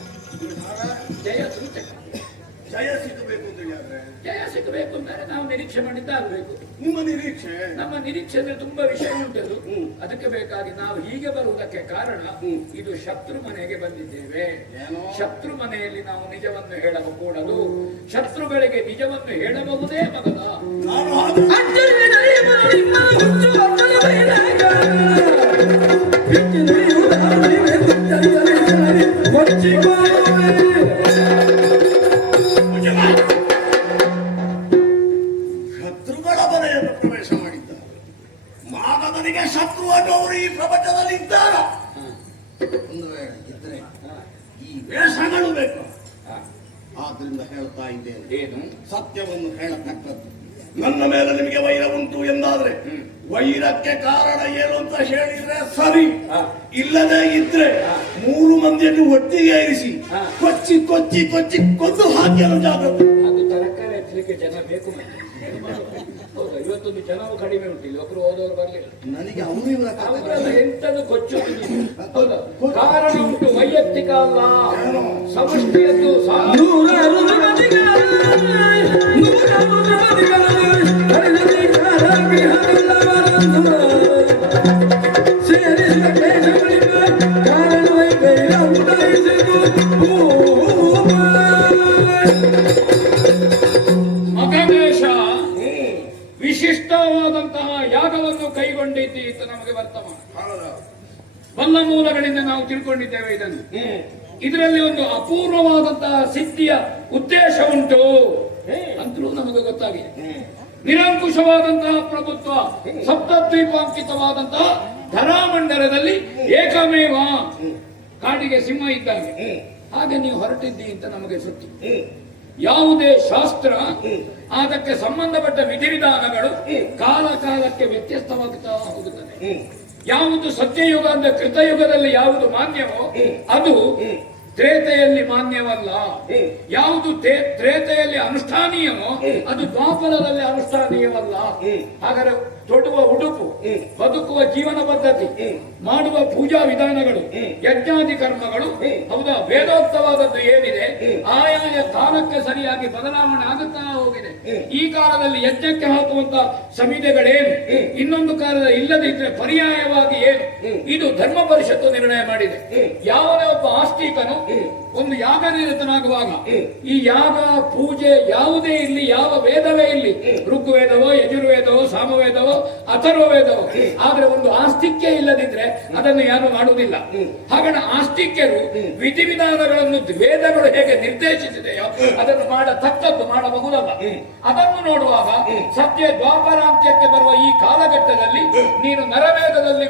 ಜಯ ಸೂಚಕ. ಜಯ ಸಿಗಬೇಕು ಅಂತ ಹೇಳಿದ್ರೆ ಜಯ ಸಿಗಬೇಕು ಅಂದರೆ ನಾವು ನಿರೀಕ್ಷೆ ಮಾಡಿದ್ದಾಗಬೇಕು. ನಿಮ್ಮ ನಿರೀಕ್ಷೆ, ನಮ್ಮ ನಿರೀಕ್ಷೆ ಅಂದ್ರೆ ತುಂಬಾ ವಿಷಯ ಉಂಟದು. ಅದಕ್ಕೆ ಬೇಕಾಗಿ ನಾವು ಹೀಗೆ ಬರುವುದಕ್ಕೆ ಕಾರಣ, ಇದು ಶತ್ರು ಮನೆಗೆ ಬಂದಿದ್ದೇವೆ. ಏನೋ? ಶತ್ರು ಮನೆಯಲ್ಲಿ ನಾವು ನಿಜವನ್ನು ಹೇಳಕೂಡದು. ಶತ್ರುಗಳಿಗೆ ನಿಜವನ್ನು ಹೇಳಬಹುದೇ ಮಗದ. ನಾನು ಹಾಗೆ ಶತ್ರುಗಳ ಮನೆಯನ್ನು ಪ್ರವೇಶ ಮಾಡಿದ್ದಾರೆ. ಮಾನವನಿಗೆ ಶತ್ರು ಅನ್ನೋರು ಈ ಪ್ರಪಂಚದಲ್ಲಿ ಇದ್ದಾರ? ಒಂದು ವೇಳೆ ಇದ್ರೆ ಈ ವೇಷಗಳು ಬೇಕು. ಆದ್ರಿಂದ ಹೇಳ್ತಾ ಇದ್ದೇನೆ, ಏನು ಸತ್ಯವನ್ನು ಹೇಳತಕ್ಕದ್ದು. ನನ್ನ ಮೇಲೆ ನಿಮಗೆ ವೈರ ಉಂಟು ಎಂದಾದ್ರೆ ವೈರಕ್ಕೆ ಕಾರಣ ಏನು ಅಂತ ಹೇಳಿದ್ರೆ ಸರಿ. ಇಲ್ಲದೆ ಇದ್ರೆ 3 ಮಂದಿಯನ್ನು ಒಟ್ಟಿಗೆ ಇರಿಸಿ ಕೊಚ್ಚಿ ಕೊಚ್ಚಿ ಕೊಚ್ಚಿ ಕೊಂದು ಹಾಕಲು ಜಾಗ್ರತೆ. ಅದು ತರಕಾರಿ ಹಚ್ಚಲಿಕ್ಕೆ ಜನ ಬೇಕು ಮತ್ತೆ. ಹೌದಾ, ಇವತ್ತೊಂದು ಜನವು ಕಡಿಮೆ ಉಂಟು, ಇಲ್ಲಿ ಒಬ್ರು ಹೋದವರು ಬರ್ಲಿಲ್ಲ. ನನಗೆ ಅವನು ಇವರ ಅವರೆಲ್ಲ ಎಂತದು ಕೊಚ್ಚುವುದು ನೀನು? ಹೌದಾ, ಕಾರಣ ಉಂಟು, ವೈಯಕ್ತಿಕ ಅಲ್ಲ, ಸಮಷ್ಟಿಯದ್ದು. ನೂರಾರು ಮಂದಿಗಳ ಸೇರಿಸಿದ ಕ್ಲೇಶಗಳಿಂದ ಕಾರಣವೇ ಬೇರೆ ಉದಾಯಿಸಿತು. ಮಗದೇಶ ವಿಶಿಷ್ಟವಾದಂತಹ ಯಾಗವನ್ನು ಕೈಗೊಂಡಿದ್ದಿ ಅಂತ ನಮಗೆ ವರ್ತಮಾನ. ಬಲ್ಲ ಮೂಲಗಳಿಂದ ನಾವು ತಿಳ್ಕೊಂಡಿದ್ದೇವೆ ಇದನ್ನು. ಇದರಲ್ಲಿ ಒಂದು ಅಪೂರ್ವವಾದಂತಹ ಸಿದ್ಧಿಯ ಉದ್ದೇಶ ಉಂಟು ಅಂತಲೂ ನಮಗೆ ಗೊತ್ತಾಗಿದೆ. ನಿರಂಕುಶವಾದಂತಹ ಪ್ರಭುತ್ವ, ಸಪ್ತದ್ವೀಪಾಂಕಿತವಾದಂತಹ ಧರಾಮಂಡಲದಲ್ಲಿ ಏಕಮೇವ, ಕಾಡಿಗೆ ಸಿಂಹ ಇದ್ದಾಗೆ ಹಾಗೆ ನೀವು ಹೊರಟಿದ್ದಿ ಅಂತ ನಮಗೆ ಸುದ್ದಿ. ಯಾವುದೇ ಶಾಸ್ತ್ರ, ಅದಕ್ಕೆ ಸಂಬಂಧಪಟ್ಟ ವಿಧಿವಿಧಾನಗಳು ಕಾಲ ಕಾಲಕ್ಕೆ ವ್ಯತ್ಯಸ್ತವಾಗ್ತಾ ಹೋಗುತ್ತದೆ. ಯಾವುದು ಸತ್ಯಯುಗ ಅಂದ್ರೆ ಕೃತಯುಗದಲ್ಲಿ ಯಾವುದು ಮಾನ್ಯವೋ ಅದು ತ್ರೇತೆಯಲ್ಲಿ ಮಾನ್ಯವಲ್ಲ. ಯಾವುದು ತ್ರೇತೆಯಲ್ಲಿ ಅನುಷ್ಠಾನೀಯವೋ ಅದು ದ್ವಾಪರದಲ್ಲಿ ಅನುಷ್ಠಾನೀಯವಲ್ಲ. ಹಾಗಾದ್ರೆ ತೊಡುವ ಉಡುಪು, ಬದುಕುವ ಜೀವನ ಪದ್ಧತಿ, ಮಾಡುವ ಪೂಜಾ ವಿಧಾನಗಳು, ಯಜ್ಞಾದಿ ಕರ್ಮಗಳು, ಹೌದಾ, ವೇದೋಕ್ತವಾದದ್ದು ಏನಿದೆ ಆಯಾಯ ಕಾಲಕ್ಕೆ ಸರಿಯಾಗಿ ಬದಲಾವಣೆ ಆಗುತ್ತಾ ಹೋಗಿದೆ. ಈ ಕಾಲದಲ್ಲಿ ಯಜ್ಞಕ್ಕೆ ಹಾಕುವಂತ ಸಮಿತಿಗಳೇನು, ಇನ್ನೊಂದು ಕಾಲದಲ್ಲಿ ಇಲ್ಲದೆ ಇದ್ರೆ ಪರ್ಯಾಯವಾಗಿ ಏನು, ಇದು ಧರ್ಮ ಪರಿಷತ್ತು ನಿರ್ಣಯ ಮಾಡಿದೆ. ಯಾವುದೇ ಒಬ್ಬ ಆಸ್ತಿಕನು ಒಂದು ಯಾಗ ನಿರತನಾಗುವಾಗ ಈ ಯಾಗ ಪೂಜೆ ಯಾವುದೇ ಇಲ್ಲಿ, ಯಾವ ವೇದವೇ ಇಲ್ಲಿ, ಋಗ್ವೇದವೋ ಯಜುರ್ವೇದವೋ ಸಾಮವೇದವೋ ಅಥರ್ವ ವೇದವೋ, ಆದ್ರೆ ಒಂದು ಆಸ್ತಿಕ್ಯ ಇಲ್ಲದಿದ್ರೆ ಅದನ್ನು ಯಾರು ಮಾಡುವುದಿಲ್ಲ. ಹಾಗಾಗಿ ಆಸ್ತಿಕ್ಯರು ವಿಧಿವಿಧಾನಗಳನ್ನು ವೇದಗಳು ಹೇಗೆ ನಿರ್ದೇಶಿಸಿದೆಯೋ ಅದನ್ನು ಮಾಡತಕ್ಕದ್ದು ಮಾಡಬಹುದಲ್ಲ. ಅದನ್ನು ನೋಡುವಾಗ ಸತ್ಯ ದ್ವಾಪರಾಂತ್ಯಕ್ಕೆ ಬರುವ ಈ ಕಾಲಘಟ್ಟದಲ್ಲಿ ನೀನು ನರವೇದದಲ್ಲಿ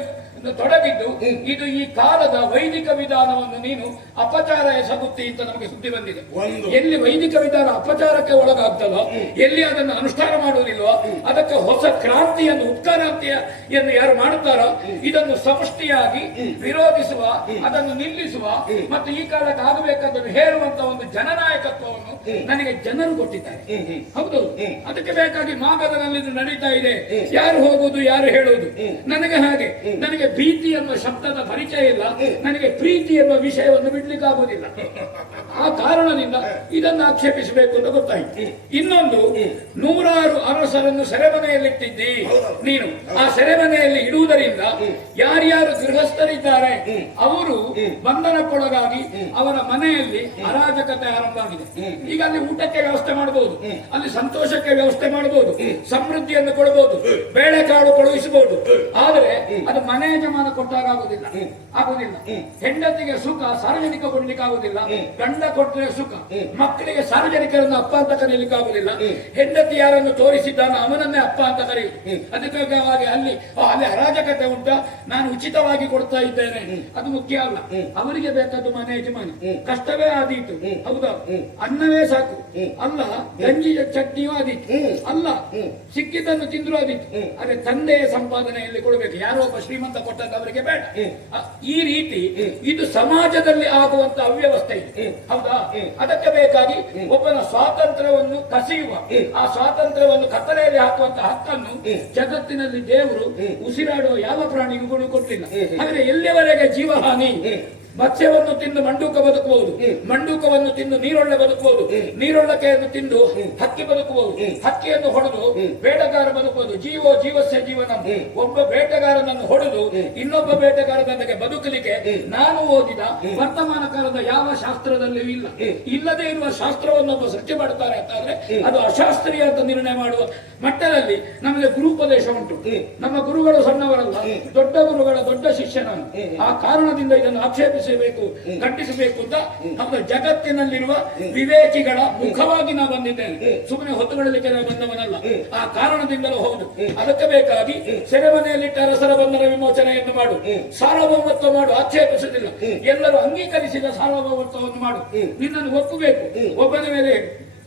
ತೊಡಗಿದ್ದು ಇದು ಈ ಕಾಲದ ವೈದಿಕ ವಿಧಾನವನ್ನು ನೀನು ಅಪಚಾರ ಎಸಗುತ್ತಿ ಅಂತ ನಮಗೆ ಸುದ್ದಿ ಬಂದಿದೆ. ಎಲ್ಲಿ ವೈದಿಕ ವಿಧಾನ ಅಪಚಾರಕ್ಕೆ ಒಳಗಾಗ್ತದೋ, ಎಲ್ಲಿ ಅದನ್ನು ಅನುಷ್ಠಾನ ಮಾಡುವುದಿಲ್ವೋ ಅದಕ್ಕೆ ಹೊಸ ಕ್ರಾಂತಿಯನ್ನು, ಉತ್ಕ್ರಾಂತಿಯನ್ನು ಯಾರು ಮಾಡುತ್ತಾರೋ ಇದನ್ನು ಸಮಷ್ಟಿಯಾಗಿ ವಿರೋಧಿಸುವ, ಅದನ್ನು ನಿಲ್ಲಿಸುವ ಮತ್ತು ಈ ಕಾಲಕ್ಕೆ ಆಗಬೇಕಾದನ್ನು ಹೇಳುವಂತ ಒಂದು ಜನನಾಯಕತ್ವವನ್ನು ನನಗೆ ಜನರು ಕೊಟ್ಟಿದ್ದಾರೆ. ಹೌದು, ಅದಕ್ಕೆ ಬೇಕಾಗಿ ಮಾಗದನಲ್ಲಿ ನಡೀತಾ ಇದೆ. ಯಾರು ಹೋಗುವುದು, ಯಾರು ಹೇಳುವುದು. ನನಗೆ ಹಾಗೆ, ನನಗೆ ಭೀತಿ ಎನ್ನುವ ಶಬ್ದದ ಪರಿಚಯ ಇಲ್ಲ, ನನಗೆ ಪ್ರೀತಿ ಎನ್ನುವ ವಿಷಯವನ್ನು ಬಿಡ್ಲಿಕ್ಕೆ ಆಗುವುದಿಲ್ಲ. ಆ ಕಾರಣದಿಂದ ಇದನ್ನು ಆಕ್ಷೇಪಿಸಬೇಕು ಅಂತ ಗೊತ್ತಾಯ್ತು. ಇನ್ನೊಂದು, 100 ಅರಸರನ್ನು ಸೆರೆಮನೆಯಲ್ಲಿಟ್ಟಿದ್ದಿ ನೀನು. ಆ ಸೆರೆಮನೆಯಲ್ಲಿ ಇಡುವುದರಿಂದ ಯಾರ್ಯಾರು ಗೃಹಸ್ಥರಿದ್ದಾರೆ ಅವರು ಬಂಧನಕ್ಕೊಳಗಾಗಿ ಅವರ ಮನೆಯಲ್ಲಿ ಅರಾಜಕತೆ ಆರಂಭ ಆಗಿದೆ. ಈಗ ಅಲ್ಲಿ ಊಟಕ್ಕೆ ವ್ಯವಸ್ಥೆ ಮಾಡಬಹುದು, ಅಲ್ಲಿ ಸಂತೋಷಕ್ಕೆ ವ್ಯವಸ್ಥೆ ಮಾಡಬಹುದು, ಸಮೃದ್ಧಿಯನ್ನು ಕೊಡಬಹುದು, ಬೇಳೆಕಾಳು ಕಳುಹಿಸಬಹುದು. ಆದರೆ ಅದು ಮನೆ ಯಜಮಾನ ಕೊಟ್ಟಾಗ ಆಗುದಿಲ್ಲ. ಹೆಂಡತಿಗೆ ಸುಖ ಸಾರ್ವಜನಿಕ ಕೊಡ್ಲಿಕ್ಕೆ ಆಗುದಿಲ್ಲ, ಗಂಡ ಕೊಟ್ಟರೆ ಸುಖ. ಮಕ್ಕಳಿಗೆ ಸಾರ್ವಜನಿಕರನ್ನು ಅಪ್ಪ ಅಂತ ಕರೀಲಿಕ್ಕೆ ಆಗುದಿಲ್ಲ. ಹೆಂಡತಿ ಯಾರನ್ನು ತೋರಿಸಿದ್ದಾನ ಅವನನ್ನೇ ಅಪ್ಪ ಅಂತ ಕರೆಯುವುದು. ಅದಕ್ಕಾಗಿ ಅಲ್ಲಿ ಅರಾಜಕತೆ ಉಂಟಾ, ನಾನು ಉಚಿತವಾಗಿ ಕೊಡ್ತಾ ಇದ್ದೇನೆ, ಅದು ಮುಖ್ಯ ಅಲ್ಲ. ಅವರಿಗೆ ಬೇಕಾದ್ದು ಮನೆ ಯಜಮಾನ. ಕಷ್ಟವೇ ಆದೀತು, ಹೌದಾ, ಅನ್ನವೇ ಸಾಕು ಅಲ್ಲ, ಗಂಜಿ ಚಟ್ನಿಯೂ ಆದೀತು ಅಲ್ಲ, ಸಿಕ್ಕಿದ್ದನ್ನು ತಿಂದ್ರು ಆದೀತು. ಅದೇ ತಂದೆಯ ಸಂಪಾದನೆಯಲ್ಲಿ ಕೊಡಬೇಕು, ಯಾರೋ ಒಬ್ಬ ಶ್ರೀಮಂತ ಕೊಟ್ಟದ್ದು ಅವರಿಗೆ ಬೇಡ. ಈ ರೀತಿ ಇದು ಸಮಾಜದಲ್ಲಿ ಆಗುವಂತ ಅವ್ಯವಸ್ಥೆ ಇದೆ, ಹೌದಾ. ಅದಕ್ಕೆ ಬೇಕಾಗಿ ಒಬ್ಬನ ಸ್ವಾತಂತ್ರ್ಯವನ್ನು ಕಸಿಯುವ, ಆ ಸ್ವಾತಂತ್ರ್ಯವನ್ನು ಕತ್ತಲೆಯಲ್ಲಿ ಹಾಕುವಂತ ಹಕ್ಕನ್ನು ಜಗತ್ತಿನಲ್ಲಿ ದೇವರು ಉಸಿರಾಡುವ ಯಾವ ಪ್ರಾಣಿಗೂ ಕೊಟ್ಟಿಲ್ಲ. ಹಾಗೆ ಎಲ್ಲಿಯವರೆಗೆ ಜೀವಹಾನಿ, ಮತ್ಸ್ಯವನ್ನು ತಿಂದು ಮಂಡೂಕ ಬದುಕಬಹುದು, ಮಂಡೂಕವನ್ನು ತಿಂದು ನೀರೊಳ್ಳೆ ಬದುಕಬಹುದು, ನೀರೊಳ್ಳಕೆಯನ್ನು ತಿಂದು ಹಕ್ಕಿ ಬದುಕಬಹುದು, ಹಕ್ಕಿಯನ್ನು ಹೊಡೆದು ಬೇಟೆಗಾರ ಬದುಕಬಹುದು. ಜೀವೋ ಜೀವಸ್ಯ ಜೀವನ. ಒಬ್ಬ ಬೇಟೆಗಾರನನ್ನು ಹೊಡೆದು ಇನ್ನೊಬ್ಬ ಬೇಟೆಗಾರನಿಗೆ ಬದುಕಲಿಕ್ಕೆ ನಾನು ಓದಿದ ವರ್ತಮಾನ ಕಾಲದ ಯಾವ ಶಾಸ್ತ್ರದಲ್ಲಿಯೂ ಇಲ್ಲ. ಇಲ್ಲದೆ ಇರುವ ಶಾಸ್ತ್ರವನ್ನೊಬ್ಬ ಸೃಷ್ಟಿ ಮಾಡುತ್ತಾರೆ ಅಂತಾದ್ರೆ ಅದು ಅಶಾಸ್ತ್ರೀಯ ಅಂತ ನಿರ್ಣಯ ಮಾಡುವ ಮಟ್ಟದಲ್ಲಿ ನಮಗೆ ಗುರುಪದೇಶ ಉಂಟು. ನಮ್ಮ ಗುರುಗಳು ಸಣ್ಣವರಲ್ಲ, ದೊಡ್ಡ ಗುರುಗಳ ದೊಡ್ಡ ಶಿಷ್ಯ ನಾನು. ಆ ಕಾರಣದಿಂದ ಇದನ್ನು ಆಕ್ಷೇಪಿಸಬೇಕು, ಖಂಡಿಸಬೇಕು ಅಂತ ನಮ್ಮ ಜಗತ್ತಿನಲ್ಲಿರುವ ವಿವೇಕಿಗಳ ಮುಖವಾಗಿ ನಾವು ಬಂದಿದ್ದೇನೆ. ಸುಮ್ಮನೆ ಹೊತ್ತುಕೊಳ್ಳಲಿಕ್ಕೆ ನಾವು ಬಂದವನಲ್ಲ. ಆ ಕಾರಣದಿಂದಲೂ ಹೌದು. ಅದಕ್ಕೆ ಬೇಕಾಗಿ ಸೆರೆಮನೆಯಲ್ಲಿಟ್ಟ ಅರಸರ ಬಂಧನ ವಿಮೋಚನೆಯನ್ನು ಮಾಡು, ಸಾರ್ವಭೌಮತ್ವ ಮಾಡು, ಆಕ್ಷೇಪಿಸುವುದಿಲ್ಲ. ಎಲ್ಲರೂ ಅಂಗೀಕರಿಸಿದ ಸಾರ್ವಭೌಮತ್ವವನ್ನು ಮಾಡು. ನಿನ್ನನ್ನು ಒಪ್ಪಬೇಕು. ಒಬ್ಬನ ಮೇಲೆ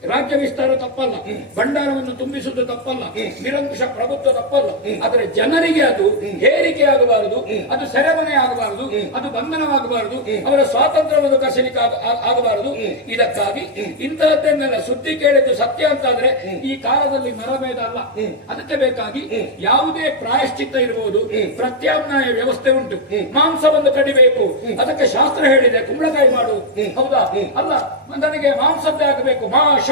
ರಾಜ್ಯ ವಿಸ್ತಾರ ತಪ್ಪಲ್ಲ, ಭಂಡಾರವನ್ನು ತುಂಬಿಸುವುದು ತಪ್ಪಲ್ಲ, ನಿರಂಕುಶ ಪ್ರಭುತ್ವ ತಪ್ಪಲ್ಲ. ಆದರೆ ಜನರಿಗೆ ಅದು ಹೇರಿಕೆ ಆಗಬಾರದು, ಅದು ಸೆರೆಮನೆ ಆಗಬಾರದು, ಅದು ಬಂಧನವಾಗಬಾರದು, ಅವರ ಸ್ವಾತಂತ್ರ್ಯವನ್ನು ಕಸಿಲಿಕ್ಕೆ ಆಗಬಾರದು. ಇದಕ್ಕಾಗಿ ಇಂತಹದ್ದನ್ನೆಲ್ಲ ಸುದ್ದಿ ಕೇಳಿದ್ದು ಸತ್ಯ ಅಂತಾದ್ರೆ ಈ ಕಾಲದಲ್ಲಿ ನರಭೇದ ಅಲ್ಲ. ಅದಕ್ಕೆ ಬೇಕಾಗಿ ಯಾವುದೇ ಪ್ರಾಯಶ್ಚಿತ್ತ ಇರಬಹುದು, ಪ್ರತ್ಯಾಮ್ನಾಯ ವ್ಯವಸ್ಥೆ ಉಂಟು. ಮಾಂಸವನ್ನು ಕಡಿಬೇಕು, ಅದಕ್ಕೆ ಶಾಸ್ತ್ರ ಹೇಳಿದೆ, ಕುಂಬಳಕಾಯಿ ಮಾಡು, ಹೌದಾ. ಅಲ್ಲ, ನನಗೆ ಮಾಂಸದ್ದೇ ಆಗಬೇಕು, ಮಾಷ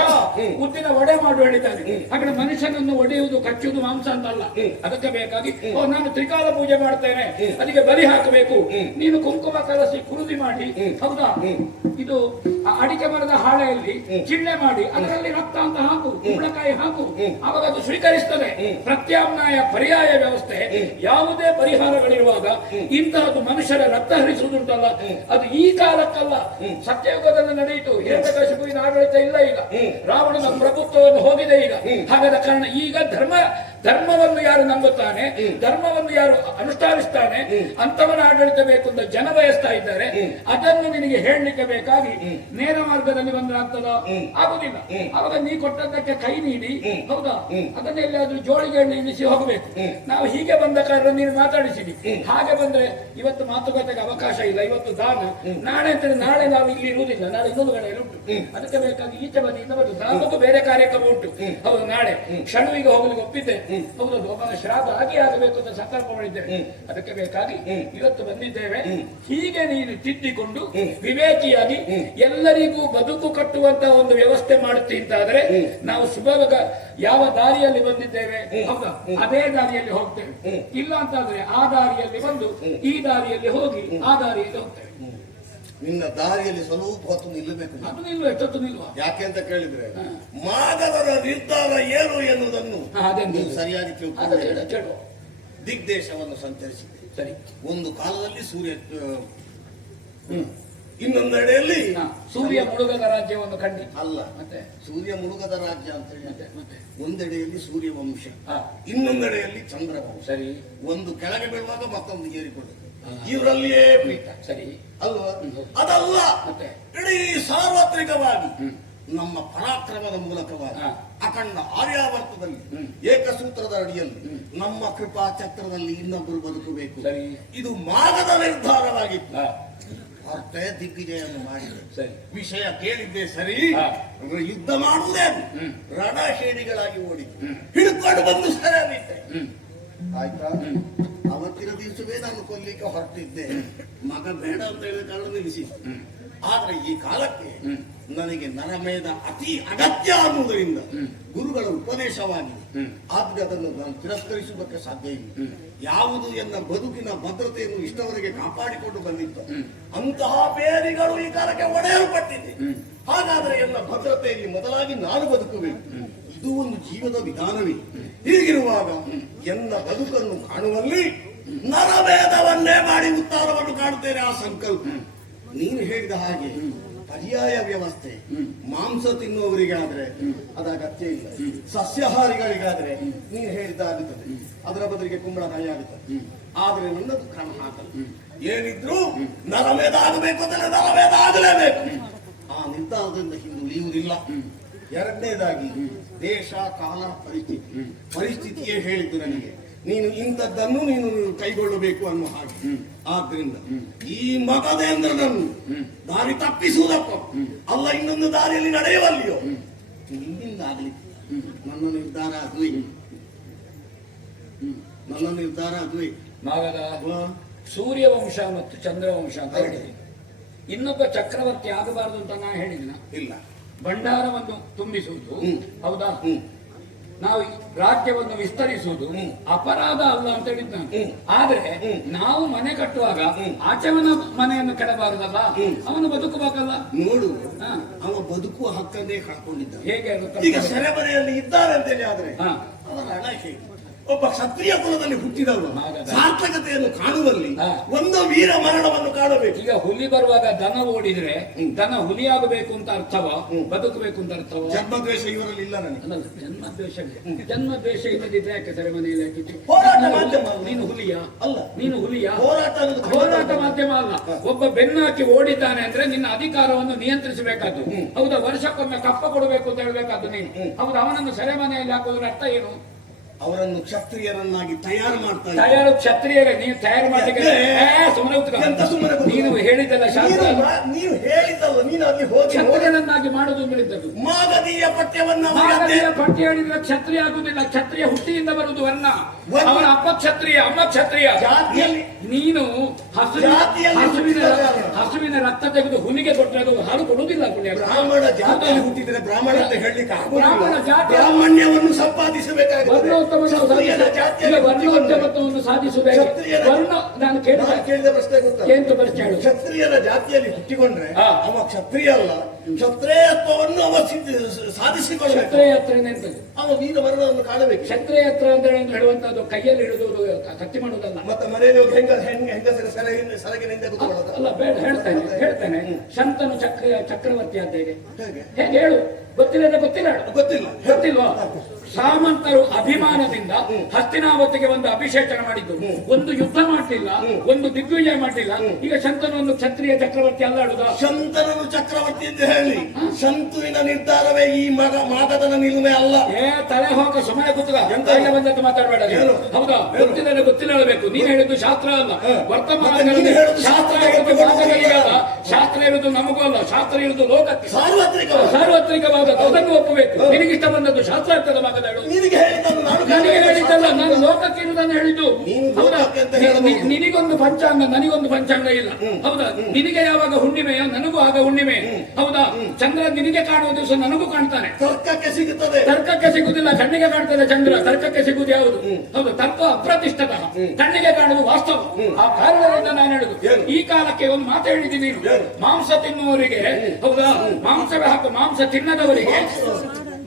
ಉದ್ದಿನ ವಡೆ ಮಾಡು ಹೇಳಿದ್ದಾನೆ. ಹಾಗೆ ಮನುಷ್ಯನನ್ನು ಒಡೆಯುವುದು, ಕಚ್ಚುವುದು ಮಾಂಸ ಅಂತಲ್ಲ. ಅದಕ್ಕೆ ಬೇಕಾಗಿ ನಾನು ತ್ರಿಕಾಲ ಪೂಜೆ ಮಾಡ್ತೇನೆ, ಅದಕ್ಕೆ ಬಲಿ ಹಾಕಬೇಕು, ನೀನು ಕುಂಕುಮ ಕಲಸಿ ಕುರುದಿ ಮಾಡಿ, ಹೌದಾ, ಇದು ಅಡಿಕೆ ಮರದ ಹಾಳೆಯಲ್ಲಿ ಚಿಣ್ಣೆ ಮಾಡಿ ಅದರಲ್ಲಿ ರಕ್ತ ಅಂತ ಹಾಕು, ಕುಂಬಳಕಾಯಿ ಹಾಕು, ಅವಾಗ ಅದು ಸ್ವೀಕರಿಸ್ತದೆ. ಪ್ರತ್ಯಾಮ್ನಾಯ ಪರ್ಯಾಯ ವ್ಯವಸ್ಥೆ, ಯಾವುದೇ ಪರಿಹಾರಗಳಿರುವಾಗ ಇಂತಹದ್ದು ಮನುಷ್ಯರ ರಕ್ತ ಹರಿಸುವುದುಂಟಲ್ಲ, ಅದು ಈ ಕಾಲಕ್ಕಲ್ಲ, ಸತ್ಯಯುಗದಲ್ಲಿ ನಡೆಯಿತು. ಹಿರಣ್ಯಕಶಿಪುವಿನ ಆಡಳಿತ ಇಲ್ಲ ಈಗ, ರಾವಣನ ಪ್ರಭುತ್ವವನ್ನು ಹೋಗಿದೆ ಈಗ. ಹಾಗಾದ ಕಾರಣ ಈಗ ಧರ್ಮವನ್ನು ಯಾರು ನಂಬುತ್ತಾನೆ, ಧರ್ಮವನ್ನು ಯಾರು ಅನುಷ್ಠಾನಿಸ್ತಾನೆ, ಅಂತವನ ಆಡಳಿತ ಬೇಕು ಅಂತ ಜನ ಬಯಸ್ತಾ ಇದ್ದಾರೆ. ಅದನ್ನು ನಿನಗೆ ಹೇಳಲಿಕ್ಕೆ ಬೇಕಾಗಿ ನೇರ ಮಾರ್ಗದಲ್ಲಿ ಬಂದ್ರೆ ಆಗ್ತದ? ಆಗುದಿಲ್ಲ. ಅವಾಗ ನೀ ಕೊಟ್ಟದ್ದಕ್ಕೆ ಕೈ ನೀಡಿ, ಹೌದಾ, ಅದನ್ನೆಲ್ಲಾದ್ರೂ ಜೋಳಿಗೆ ನಿಲ್ಲಿಸಿ ಹೋಗಬೇಕು. ನಾವು ಹೀಗೆ ಬಂದ ಕಾರಣ ನೀನು ಮಾತಾಡಿಸಿದಿ. ಹಾಗೆ ಬಂದ್ರೆ ಇವತ್ತು ಮಾತುಕತೆಗೆ ಅವಕಾಶ ಇಲ್ಲ. ಇವತ್ತು ದಾನ, ನಾಳೆ ಅಂತ ನಾಳೆ ನಾವು ಇಲ್ಲಿ ಇರುವುದಿಲ್ಲ, ನಾಳೆ ಇನ್ನೊಂದು ಕಡೆಯಲ್ಲಿ ಉಂಟು. ಅದಕ್ಕೆ ಬೇಕಾಗಿ ಈಚೆ ಬದಿಯಿಂದ ಬರ್ತದೆ. ದಾನಕ್ಕೂ ಬೇರೆ ಕಾರ್ಯಕ್ರಮ ಉಂಟು. ಹೌದು, ನಾಳೆ ಕ್ಷಣವಿಗೆ ಹೋಗಲಿಕ್ಕೆ ಒಪ್ಪಿದ್ದೆ. ಹೌದು, ಒಬ್ಬನ ಶ್ರಾದ್ದ ಆಗಿ ಆಗಬೇಕು ಅಂತ ಸಂಕಲ್ಪ ಮಾಡಿದ್ದೇವೆ. ಅದಕ್ಕೆ ಬೇಕಾಗಿ ಇವತ್ತು ಬಂದಿದ್ದೇವೆ. ಹೀಗೆ ನೀನು ತಿದ್ದಿಕೊಂಡು ವಿವೇಕಿಯಾಗಿ ಎಲ್ಲರಿಗೂ ಬದುಕು ಕಟ್ಟುವಂತ ಒಂದು ವ್ಯವಸ್ಥೆ ಮಾಡುತ್ತಿ ಅಂತಾದ್ರೆ ನಾವು ಸುಭಾಗ ಯಾವ ದಾರಿಯಲ್ಲಿ ಬಂದಿದ್ದೇವೆ, ಹೌದಾ, ಅದೇ ದಾರಿಯಲ್ಲಿ ಹೋಗ್ತೇವೆ. ಇಲ್ಲ ಅಂತಾದ್ರೆ ಆ ದಾರಿಯಲ್ಲಿ ಬಂದು ಈ ದಾರಿಯಲ್ಲಿ ಹೋಗಿ ಆ ದಾರಿಯಲ್ಲಿ ಹೋಗ್ತೇವೆ. ನಿನ್ನ ದಾರಿಯಲ್ಲಿ ಸ್ವಲ್ಪ ಹೊತ್ತು ನಿಲ್ಲಬೇಕು. ಅದು ನಿಲ್ವ, ಎಷ್ಟೊತ್ತು ನಿಲ್ವ? ಯಾಕೆ ಅಂತ ಕೇಳಿದ್ರೆ ಮಾಗದರ ನಿರ್ಧಾರ ಏನು ಎನ್ನುವುದನ್ನು ನೀವು ಸರಿಯಾಗಿ ತಿಳ್ಕೊಂಡು ದಿಗ್ದೇಶವನ್ನು ಸಂಚರಿಸಿದೆ. ಸರಿ, ಒಂದು ಕಾಲದಲ್ಲಿ ಸೂರ್ಯ, ಇನ್ನೊಂದೆಡೆಯಲ್ಲಿ ಸೂರ್ಯ ಮುಳುಗದ ರಾಜ್ಯವನ್ನು ಕಂಡಿ ಅಲ್ಲ, ಮತ್ತೆ ಸೂರ್ಯ ಮುಳುಗದ ರಾಜ್ಯ ಅಂತ ಹೇಳಿ ಮತ್ತೆ ಒಂದೆಡೆಯಲ್ಲಿ ಸೂರ್ಯವಂಶ, ಇನ್ನೊಂದೆಡೆಯಲ್ಲಿ ಚಂದ್ರವಂಶ. ಸರಿ, ಒಂದು ಕೆಳಗೆ ಬೀಳುವಾಗ ಮತ್ತೊಂದು ಏರಿಕೊಳ್ಳುತ್ತೆ. ಇವರಲ್ಲಿಯೇ ಪೀಠ. ಸರಿ ಅಲ್ವಾ? ಅದಲ್ಲ, ಮತ್ತೆ ಇಡೀ ಸಾರ್ವತ್ರಿಕವಾಗಿ ನಮ್ಮ ಪರಾಕ್ರಮದ ಮೂಲಕವಾಗಿ ಅಖಂಡ ಆರ್ಯಾವರ್ತದಲ್ಲಿ ಏಕಸೂತ್ರದ ಅಡಿಯಲ್ಲಿ ನಮ್ಮ ಕೃಪಾ ಚಕ್ರದಲ್ಲಿ ಇನ್ನೊಬ್ಬರು ಬದುಕಬೇಕು. ಇದು ಮಾಗದ ನಿರ್ಧಾರವಾಗಿತ್ತು. ಅರ್ಥ ದಿಗ್ವಿಜಯನ್ನು ಮಾಡಿದೆ. ವಿಷಯ ಕೇಳಿದ್ದೆ ಸರಿ. ಯುದ್ಧ ಮಾಡುವುದೇನು, ರಣಶೇಡಿಗಳಾಗಿ ಓಡಿ ಹಿಡ್ಕೊಂಡು ಬಂದು ಸರಿಯಾಗಿತ್ತೆ. ಆಯ್ತಾ ಅವತ್ತಿನ ದಿವಸವೇ ನಾನು ಕೊಲ್ಲಿಕ್ಕೆ ಹೊರಟಿದ್ದೆ. ಮಗ ಬೇಡ ಅಂತ ಹೇಳಿದ ಕಾರಣ ನಿಲ್ಲಿಸಿ. ಆದ್ರೆ ಈ ಕಾಲಕ್ಕೆ ನನಗೆ ನರಮೇಧ ಅತಿ ಅಗತ್ಯ ಅನ್ನುವುದರಿಂದ ಗುರುಗಳ ಉಪದೇಶವಾಗಿದೆ. ಆದ್ರೆ ಅದನ್ನು ನಾನು ತಿರಸ್ಕರಿಸುವುದಕ್ಕೆ ಸಾಧ್ಯ ಇಲ್ಲ. ಯಾವುದು ಎನ್ನ ಬದುಕಿನ ಭದ್ರತೆಯನ್ನು ಇಷ್ಟವರೆಗೆ ಕಾಪಾಡಿಕೊಂಡು ಬಂದಿತ್ತು ಅಂತಹ ಬೇರಿಗಳು ಈ ಕಾಲಕ್ಕೆ ಒಡೆಯಲ್ಪಟ್ಟಿದೆ. ಹಾಗಾದ್ರೆ ಎನ್ನ ಭದ್ರತೆಯಲ್ಲಿ ಮೊದಲಾಗಿ ನಾನು ಬದುಕಬೇಕು. ಇದು ಒಂದು ಜೀವದ ವಿಧಾನವೇ. ಹೀಗಿರುವಾಗ ಎನ್ನ ಬದುಕನ್ನು ಕಾಣುವಲ್ಲಿ ನರಭೇದವನ್ನೇ ಮಾಡಿ ಉತ್ತಾರವನ್ನು ಕಾಣುತ್ತೇನೆ. ಆ ಸಂಕಲ್ಪ ನೀನು ಹೇಳಿದ ಹಾಗೆ ಪರ್ಯಾಯ ವ್ಯವಸ್ಥೆ ಮಾಂಸ ತಿನ್ನುವವರಿಗಾದ್ರೆ ಅದು ಅಗತ್ಯ ಇಲ್ಲ. ಸಸ್ಯಾಹಾರಿಗಳಿಗಾದ್ರೆ ನೀನು ಹೇಳಿದ್ದಾಗುತ್ತದೆ, ಅದರ ಬದಲಿಗೆ ಕುಂಬಳಕಾಯಿ ಆಗುತ್ತದೆ. ಆದ್ರೆ ನನ್ನದು ಕ್ರಮ ಹಾಕಲ್ಲ. ಏನಿದ್ರು ನರಭೇದ ಆಗಬೇಕು ಅಂದರೆ ನರಭೇದ ಆಗಲೇಬೇಕು. ಆ ನಿರ್ಧಾರದಿಂದ ಹಿಂದುಳಿಯುವುದಿಲ್ಲ. ಎರಡನೇದಾಗಿ ದೇಶ ಕಾಲ ಪರಿಸ್ಥಿತಿಯೇ ಹೇಳಿದ್ದು ನನಗೆ ನೀನು ಇಂಥದ್ದನ್ನು ನೀನು ಕೈಗೊಳ್ಳಬೇಕು ಅನ್ನೋ ಹಾಗೆ. ಆದ್ರಿಂದ ಈ ಮಗದೇಂದ್ರನನ್ನು ದಾರಿ ತಪ್ಪಿಸುವುದಕ್ಕ ಅಲ್ಲ ಇನ್ನೊಂದು ದಾರಿಯಲ್ಲಿ ನಡೆಯುವಲ್ಲಿಯೋ ನಿನ್ನಿಂದ ಆಗ್ಲಿಕ್ಕೆ ನನ್ನ ನಿರ್ಧಾರ ಅದುವೇ. ಮಾಗದ ಸೂರ್ಯವಂಶ ಮತ್ತು ಚಂದ್ರವಂಶ ಅಂತ ಹೇಳಿದೆ. ಇನ್ನೊಬ್ಬ ಚಕ್ರವರ್ತಿ ಆಗಬಾರದು ಅಂತ ನಾ ಹೇಳಿದಿನ ಇಲ್ಲ. ಭಂಡಾರವನ್ನು ತುಂಬಿಸುವುದು ಹೌದಾ, ನಾವು ರಾಜ್ಯವನ್ನು ವಿಸ್ತರಿಸುವುದು ಅಪರಾಧ ಅಲ್ಲ ಅಂತ ಹೇಳಿದ್ ನಾನು. ಆದ್ರೆ ನಾವು ಮನೆ ಕಟ್ಟುವಾಗ ಆಚೆವನ ಮನೆಯನ್ನು ಕೆಡಬಾರದಲ್ಲ, ಅವನು ಬದುಕಬೇಕಲ್ಲ. ನೋಡು, ಅವ ಬದುಕುವ ಹಕ್ಕನ್ನೇ ಕಳ್ಕೊಂಡಿದ್ದ. ಹೇಗೆ ಈಗ ಸೆರೆಮನೆಯಲ್ಲಿ ಇದ್ದಾರೆ ಅಂತೇಳಿ ಆದ್ರೆ ಅವರ ಹಣ ಹೇಗೆ? ಒಬ್ಬ ಕ್ಷತ್ರಿಯ ಕುಲದಲ್ಲಿ ಹುಟ್ಟಿದವರು ಸಾರ್ಥಕತೆಯನ್ನು ಕಾಣುವಲ್ಲಿ ಒಂದು ವೀರ ಮರಣವನ್ನು ಕಾಣಬೇಕು. ಈಗ ಹುಲಿ ಬರುವಾಗ ದನ ಓಡಿದ್ರೆ ದನ ಹುಲಿ ಆಗಬೇಕು ಅಂತ ಅರ್ಥವ, ಬದುಕಬೇಕು ಅಂತ ಅರ್ಥವ? ಜನ್ಮದ್ವೇಷ ಇವರಲ್ಲಿ ಇಲ್ಲ ನನಗೆ. ಜನ್ಮದ್ವೇಷ ಇಲ್ಲದಿದ್ರೆ ಯಾಕೆ ಸೆರೆಮನೆಯಲ್ಲಿ ಹಾಕಿದ್ದು? ಹೋರಾಟ ಮಾಧ್ಯಮ. ನೀನು ಹುಲಿಯಾ? ಅಲ್ಲ, ನೀನು ಹುಲಿಯಾ? ಹೋರಾಟ ಮಾಧ್ಯಮ ಅಲ್ಲ. ಒಬ್ಬ ಬೆನ್ನಾಕಿ ಓಡಿದ್ದಾನೆ ಅಂದ್ರೆ ನಿನ್ನ ಅಧಿಕಾರವನ್ನು ನಿಯಂತ್ರಿಸಬೇಕಾದ್ದು ಹೌದಾ? ವರ್ಷಕ್ಕೊಮ್ಮೆ ಕಪ್ಪ ಕೊಡಬೇಕು ಅಂತ ಹೇಳ್ಬೇಕಾದ್ದು ನೀನು ಹೌದಾ? ಅವನನ್ನು ಸೆರೆಮನೆಯಲ್ಲಿ ಹಾಕೋದ್ರ ಅರ್ಥ ಏನು? ಅವರನ್ನು ಕ್ಷತ್ರಿಯರನ್ನಾಗಿ ತಯಾರು ಮಾಡ್ತಾರೆ. ತಯಾರು ಕ್ಷತ್ರಿಯರೇ ನೀವು ತಯಾರು ಮಾಡಲಿಕ್ಕೆ ನೀನು ಹೇಳಿದ್ದಲ್ಲ ಶಾಸ್ತ್ರ. ನೀನು ಹೇಳಿದ್ದಲ್ಲ, ನೀನು ಅಲ್ಲಿ ಹೋಗಿ ಕ್ಷತ್ರಿಯರನ್ನಾಗಿ ಮಾಡುದು ಹೇಳಿದ್ದದು. ಮಾಗಧೀಯ ಪಠ್ಯವನ್ನು ಪಠ್ಯ ಹೇಳಿದ್ರೆ ಕ್ಷತ್ರಿಯ ಆಗುದಿಲ್ಲ. ಕ್ಷತ್ರಿಯ ಹುಟ್ಟಿಯಿಂದ ಬರುವುದು ವರ್ಣ. ಅವನ ಅಪ್ಪ ಕ್ಷತ್ರಿಯ, ಅಮ್ಮ ಕ್ಷತ್ರಿಯ. ನೀನು ಹಸುವಿನ ರಕ್ತ ತೆಗೆದು ಹುಲಿಗೆ ಕೊಟ್ಟರೆ ಅದು ಹಾಲು ಕೊಡುವುದಿಲ್ಲ. ಬ್ರಾಹ್ಮಣ ಜಾತಿಯಲ್ಲಿ ಹುಟ್ಟಿದ್ರೆ ಬ್ರಾಹ್ಮಣ ಅಂತ ಹೇಳಲಿಕ್ಕೆ ಬ್ರಾಹ್ಮಣ್ಯವನ್ನು ಸಂಪಾದಿಸಬೇಕಾಗಿದೆ. ವರ್ಣೋದ್ಯಮತ್ವವನ್ನು ಸಾಧಿಸುವುದು ನಾನು ಕೇಳಿದ ಪ್ರಶ್ನೆ ಕ್ಷತ್ರಿಯರ ಜಾತಿಯಲ್ಲಿ ಹುಟ್ಟಿಕೊಂಡ್ರೆ ಅವ ಕ್ಷತ್ರಿಯ ಅಲ್ಲ, ಕ್ಷತ್ರಿಯತ್ವವನ್ನು ಅವ ಸಾಧಿಸಿಕೊಳ್ಳಬೇಕು. ಅವ ವೀರ ವರ್ಣವನ್ನು ಕಾಣಬೇಕು. ಕ್ಷತ್ರಿಯತ್ರ ಅಂದ್ರೆ ಹೇಳುವಂತದ್ದು ಕೈಯಲ್ಲಿ ಹಿಡಿದು ಕತ್ತಿ ಮಾಡುವುದಲ್ಲ. ಮತ್ತೆ ಮನೆಯಲ್ಲಿ ಹೆಂಗಸರ ಸರಗಿನಿಂದ ಅಲ್ಲ, ಬೇಡ, ಹೇಳ್ತೇನೆ. ಶಂತನು ಚಕ್ರವರ್ತಿ ಆದ ಹೇಗೆ ಹೇಳು? ಗೊತ್ತಿಲ್ವಾ? ಸಾಮಂತರು ಅಭಿಮಾನದಿಂದ ಹಸ್ತಿನಾವತಿಗೆ ಒಂದು ಅಭಿಷೇಚನ ಮಾಡಿದ್ದು, ಒಂದು ಯುದ್ಧ ಮಾಡಲಿಲ್ಲ, ಒಂದು ದಿಗ್ವಿಜಯ ಮಾಡಲಿಲ್ಲ. ಈಗ ಶಂತನು ಒಂದು ಕ್ಷತ್ರಿಯ ಚಕ್ರವರ್ತಿ ಅಲ್ಲಾಡುದ? ಶಂತನನು ಚಕ್ರವರ್ತಿ ಅಂತ ಹೇಳಿ ಶಂತುವಿನ ನಿರ್ಧಾರವೇ ಈ ಮಾಗಧನ ನಿಲುಮೆ ಅಲ್ಲ. ತಲೆ ಹೋಗ ಸುಮ್ಮನೆ ಕೂತಗ ಎಂತ ಬಂದದ್ದು ಮಾತಾಡಬೇಡ. ಹೌದಾ? ಗೊತ್ತಿಲ್ಲ ಹೇಳಬೇಕು. ನೀನ್ ಹೇಳಿದ್ದು ಶಾಸ್ತ್ರ ಅಲ್ಲ, ವರ್ತಮಾನ ಶಾಸ್ತ್ರ ಇರುವುದು ಮಾಗಧನಿಗಲ್ಲ, ಶಾಸ್ತ್ರ ಇರುವುದು ನಮಗೂ ಅಲ್ಲ. ಶಾಸ್ತ್ರ ಇರುವುದು ಲೋಕಕ್ಕೆ ಸಾರ್ವತ್ರಿಕವಾದ. ಅದನ್ನು ಒಪ್ಪಬೇಕು. ನಿನಗಿಷ್ಟ ಬಂದದ್ದು ಶಾಸ್ತ್ರಾರ್ಥದ ಭಾಗದ ನನಗೆ ಹೇಳಿದ್ದಲ್ಲ, ನಾನು ಲೋಕಕ್ಕೆ ಇರುವುದನ್ನು ಹೇಳಿದ್ದು. ಹೌದಾ? ನಿನಗೊಂದು ಪಂಚಾಂಗ, ನನಗೊಂದು ಪಂಚಾಂಗ ಇಲ್ಲ. ಹೌದಾ? ನಿನಗೆ ಯಾವಾಗ ಹುಣ್ಣಿಮೆಯೋ ನನಗೂ ಆಗ ಹುಣ್ಣಿಮೆ. ಹೌದಾ? ಚಂದ್ರ ನಿನಗೆ ಕಾಣುವ ದಿವಸ ನನಗೂ ಕಾಣ್ತಾನೆ. ತರ್ಕಕ್ಕೆ ಸಿಗುದಿಲ್ಲ, ಕಣ್ಣಿಗೆ ಕಾಣ್ತದೆ ಚಂದ್ರ. ತರ್ಕಕ್ಕೆ ಸಿಗುವುದು ಯಾವುದು? ಹೌದು, ತರ್ಕ ಅಪ್ರತಿಷ್ಠಿತ, ಕಣ್ಣಿಗೆ ಕಾಣುವುದು ವಾಸ್ತವ. ಆ ಕಾರಣದಿಂದ ನಾನು ಹೇಳುದು, ಈ ಕಾಲಕ್ಕೆ ಒಂದು ಮಾತು ಹೇಳಿದ್ದೀನಿ. ಮಾಂಸ ತಿನ್ನುವವರಿಗೆ ಹೌದಾ, ಮಾಂಸವೇ ಹಾಕು.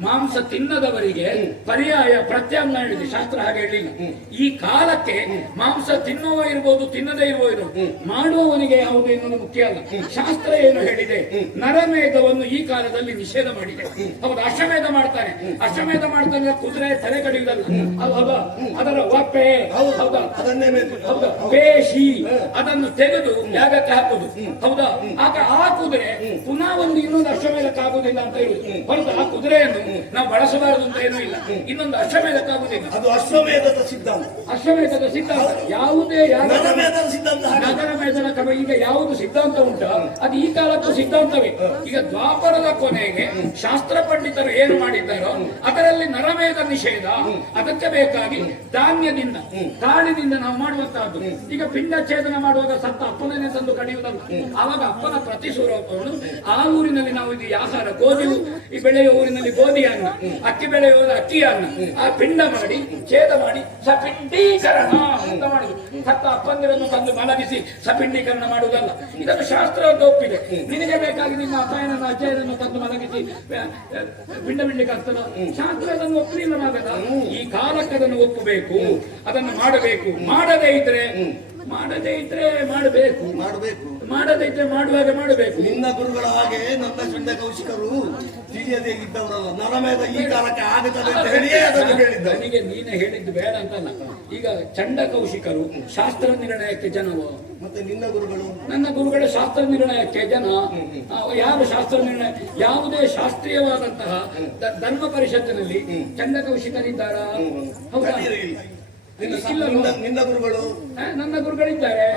ಮಾಂಸ ತಿನ್ನದವರಿಗೆ ಪರ್ಯಾಯ ಪ್ರತ್ಯಾಮ್ನಾಯ ಹೇಳಿದೆ. ಶಾಸ್ತ್ರ ಹಾಗೆ ಹೇಳಿಲ್ಲ. ಈ ಕಾಲಕ್ಕೆ ಮಾಂಸ ತಿನ್ನುವ ಇರ್ಬೋದು, ತಿನ್ನದೇ ಇರ್ಬೋದು, ಮಾಡುವವನಿಗೆ ಯಾವುದು ಎನ್ನುವುದು ಮುಖ್ಯ ಅಲ್ಲ. ಶಾಸ್ತ್ರ ಏನು ಹೇಳಿದೆ? ನರಮೇಧವನ್ನು ಈ ಕಾಲದಲ್ಲಿ ನಿಷೇಧ ಮಾಡಿದೆ. ಹೌದು, ಅಶ್ವಮೇಧ ಮಾಡ್ತಾನೆ. ಅಶ್ವಮೇಧ ಮಾಡ್ತಾನೆ ಕುದುರೆ ತಲೆ ಕಡಿಯುವುದಲ್ಲ. ಹೌದಾ? ಅದರ ಒಪ್ಪೆ ಹೌದಾ, ಪೇಶಿ ಅದನ್ನು ತೆಗೆದು ಯಾಗಕ್ಕೆ ಹಾಕುದು. ಹೌದಾ? ಆಗ ಆ ಕುದುರೆ ಪುನಃ ಒಂದು ಇನ್ನೊಂದು ಅಶ್ವಮೇಧಕ್ಕೆ ಆಗುದಿಲ್ಲ ಅಂತ ಹೇಳುದು. ಹೊರತು ಆ ಕುದುರೆಯನ್ನು ನಾವು ಬಳಸಬಾರದು ಅಂತ ಏನೂ ಇಲ್ಲ. ಇನ್ನೊಂದು ಅಶ್ವಮೇಧಕ್ಕಾಗುದಿಲ್ಲ. ಅದು ಅಶ್ವಮೇಧದ ಸಿದ್ಧಾಂತ. ಅಶ್ವಮೇಧದ ಸಿದ್ಧಾಂತ ಯಾವುದೇ ನರಮೇಧದ ಸಿದ್ಧಾಂತ ಹಾಗೆ. ನಗರಮೇಧನ ಕ್ರಮ ಈಗ ಯಾವುದು ಸಿದ್ಧಾಂತ ಉಂಟು ಅದು ಈ ಕಾಲಕ್ಕೂ ಸಿದ್ಧಾಂತವೇ. ಈಗ ದ್ವಾಪರದ ಕೊನೆಗೆ ಶಾಸ್ತ್ರ ಪಂಡಿತರು ಏನು ಮಾಡಿದ್ದಾರೋ ಅದರಲ್ಲಿ ನರಮೇಧ ನಿಷೇಧ. ಅದಕ್ಕೆ ಬೇಕಾಗಿ ಧಾನ್ಯದಿಂದ ಕಾಳಿನಿಂದ ನಾವು ಮಾಡುವಂತಹದ್ದು. ಈಗ ಪಿಂಡ ಛೇದನ ಮಾಡುವಾಗ ಸತ್ತ ಅಪ್ಪನೇ ತಂದು ಕಡಿಯುವುದಲ್ಲ. ಆವಾಗ ಅಪ್ಪನ ಪ್ರತಿಸ್ವರೂಪವನ್ನು ಆ ಊರಿನಲ್ಲಿ ನಾವು ಇದು ಆಹಾರ ಗೋಧಿ ಈ ಬೆಳೆಯುವ ಊರಿನಲ್ಲಿ ಗೋಧಿ ಅನ್ನ, ಅಕ್ಕಿ ಬೆಳೆಯುವ ಅಕ್ಕಿ ಅನ್ನ, ಆ ಪಿಂಡ ಮಾಡಿ ಛೇದ ಮಾಡಿ ಸಪಿಂಡೀಕರಣ ಅಂತ ಮಾಡಿದ್ರು. ಸತ್ತ ಅಪ್ಪಂದಿರನ್ನು ತಂದು ಮಲಗಿಸಿ ಸಪಿಂಡೀಕರಣ ಮಾಡುವುದಲ್ಲ. ಇದನ್ನು ಶಾಸ್ತ್ರ ಒಪ್ಪಿದೆ. ನಿನಗೆ ಬೇಕಾಗಿ ನಿನ್ನ ಅಪಾಯನನ್ನು ಅಜ್ಜಯನನ್ನು ತಂದು ಮಲಗಿಸಿ ಪಿಂಡ ಬಿಡ್ಲಿಕ್ಕೆ ಆಗ್ತದ? ಶಾಸ್ತ್ರ ಅದನ್ನು ಒಪ್ಪಲಿಲ್ಲ ಮಗದ. ಈ ಕಾಲಕ್ಕೆ ಅದನ್ನು ಒಪ್ಪಬೇಕು, ಅದನ್ನು ಮಾಡಬೇಕು. ಮಾಡದೇ ಇದ್ರೆ ಮಾಡಬೇಕು, ಮಾಡದೇ ಇದ್ರೆ ಮಾಡುವಾಗ ಮಾಡಬೇಕು. ನಿನ್ನ ಗುರುಗಳ ಹಾಗೆ ನನ್ನ ಚಂಡ ಕೌಶಿಕರು ತಿಳಿಯದೇ ಇದ್ದವರಲ್ಲ. ನರಮೇಧ ಈ ಕಾಲಕ್ಕೆ ಆಗುತ್ತದೆ ಅಂತ ಹೇಳಿಯೇ ಅದನ್ನು ಹೇಳಿದ್ದ. ನನಗೆ ನೀನೆ ಹೇಳಿದ್ದು ಬೇಡ ಅಂತಲ್ಲ. ಈಗ ಚಂಡ ಕೌಶಿಕರು ಶಾಸ್ತ್ರ ನಿರ್ಣಯಕ್ಕೆ ಜನವು, ಮತ್ತೆ ನಿನ್ನ ಗುರುಗಳು? ನನ್ನ ಗುರುಗಳ ಶಾಸ್ತ್ರ ನಿರ್ಣಯಕ್ಕೆ ಜನ. ಯಾರು ಶಾಸ್ತ್ರ ನಿರ್ಣಯ ಯಾವುದೇ ಶಾಸ್ತ್ರೀಯವಾದಂತಹ ಧರ್ಮ ಪರಿಷತ್ತಿನಲ್ಲಿ ಚಂಡ ಕೌಶಿಕರಿದ್ದಾರಾ? ಹೌದಾ? ನಿನ್ನ ಗುರುಗಳು? ನನ್ನ ಗುರುಗಳಿದ್ದಾರೆ,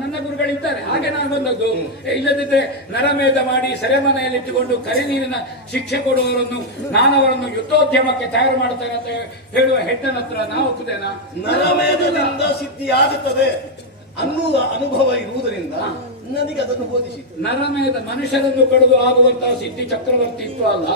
ನನ್ನ ಗುರುಗಳಿದ್ದಾರೆ. ಹಾಗೆ ನಾನು ಬಂದದ್ದು. ಇಲ್ಲದಿದ್ದರೆ ನರಮೇಧ ಮಾಡಿ ಸೆರೆಮನೆಯಲ್ಲಿ ಇಟ್ಟುಕೊಂಡು ಕರಿ ನೀರಿನ ಶಿಕ್ಷೆ ಕೊಡುವವರನ್ನು ನಾನವರನ್ನು ಯುದ್ಧೋದ್ಯಮಕ್ಕೆ ತಯಾರು ಮಾಡುತ್ತೇನೆ ಅಂತ ಹೇಳುವ ಹೆಡ್ಡನ ಹತ್ರ ನಾವು ಒಪ್ಪುತ್ತೇನಾ? ನರಮೇಧದಿಂದ ಸಿದ್ಧಿಯಾಗುತ್ತದೆ ಅನ್ನುವ ಅನುಭವ ಇರುವುದರಿಂದ ನನಗೆ ಅದನ್ನು ಬೋಧಿಸಿತು. ನರಮೇಧ ಮನುಷ್ಯರನ್ನು ಕಡಿದು ಆಗುವಂತಹ ಸಿದ್ಧಿ ಚಕ್ರವರ್ತಿತ್ವ ಅಲ್ಲ.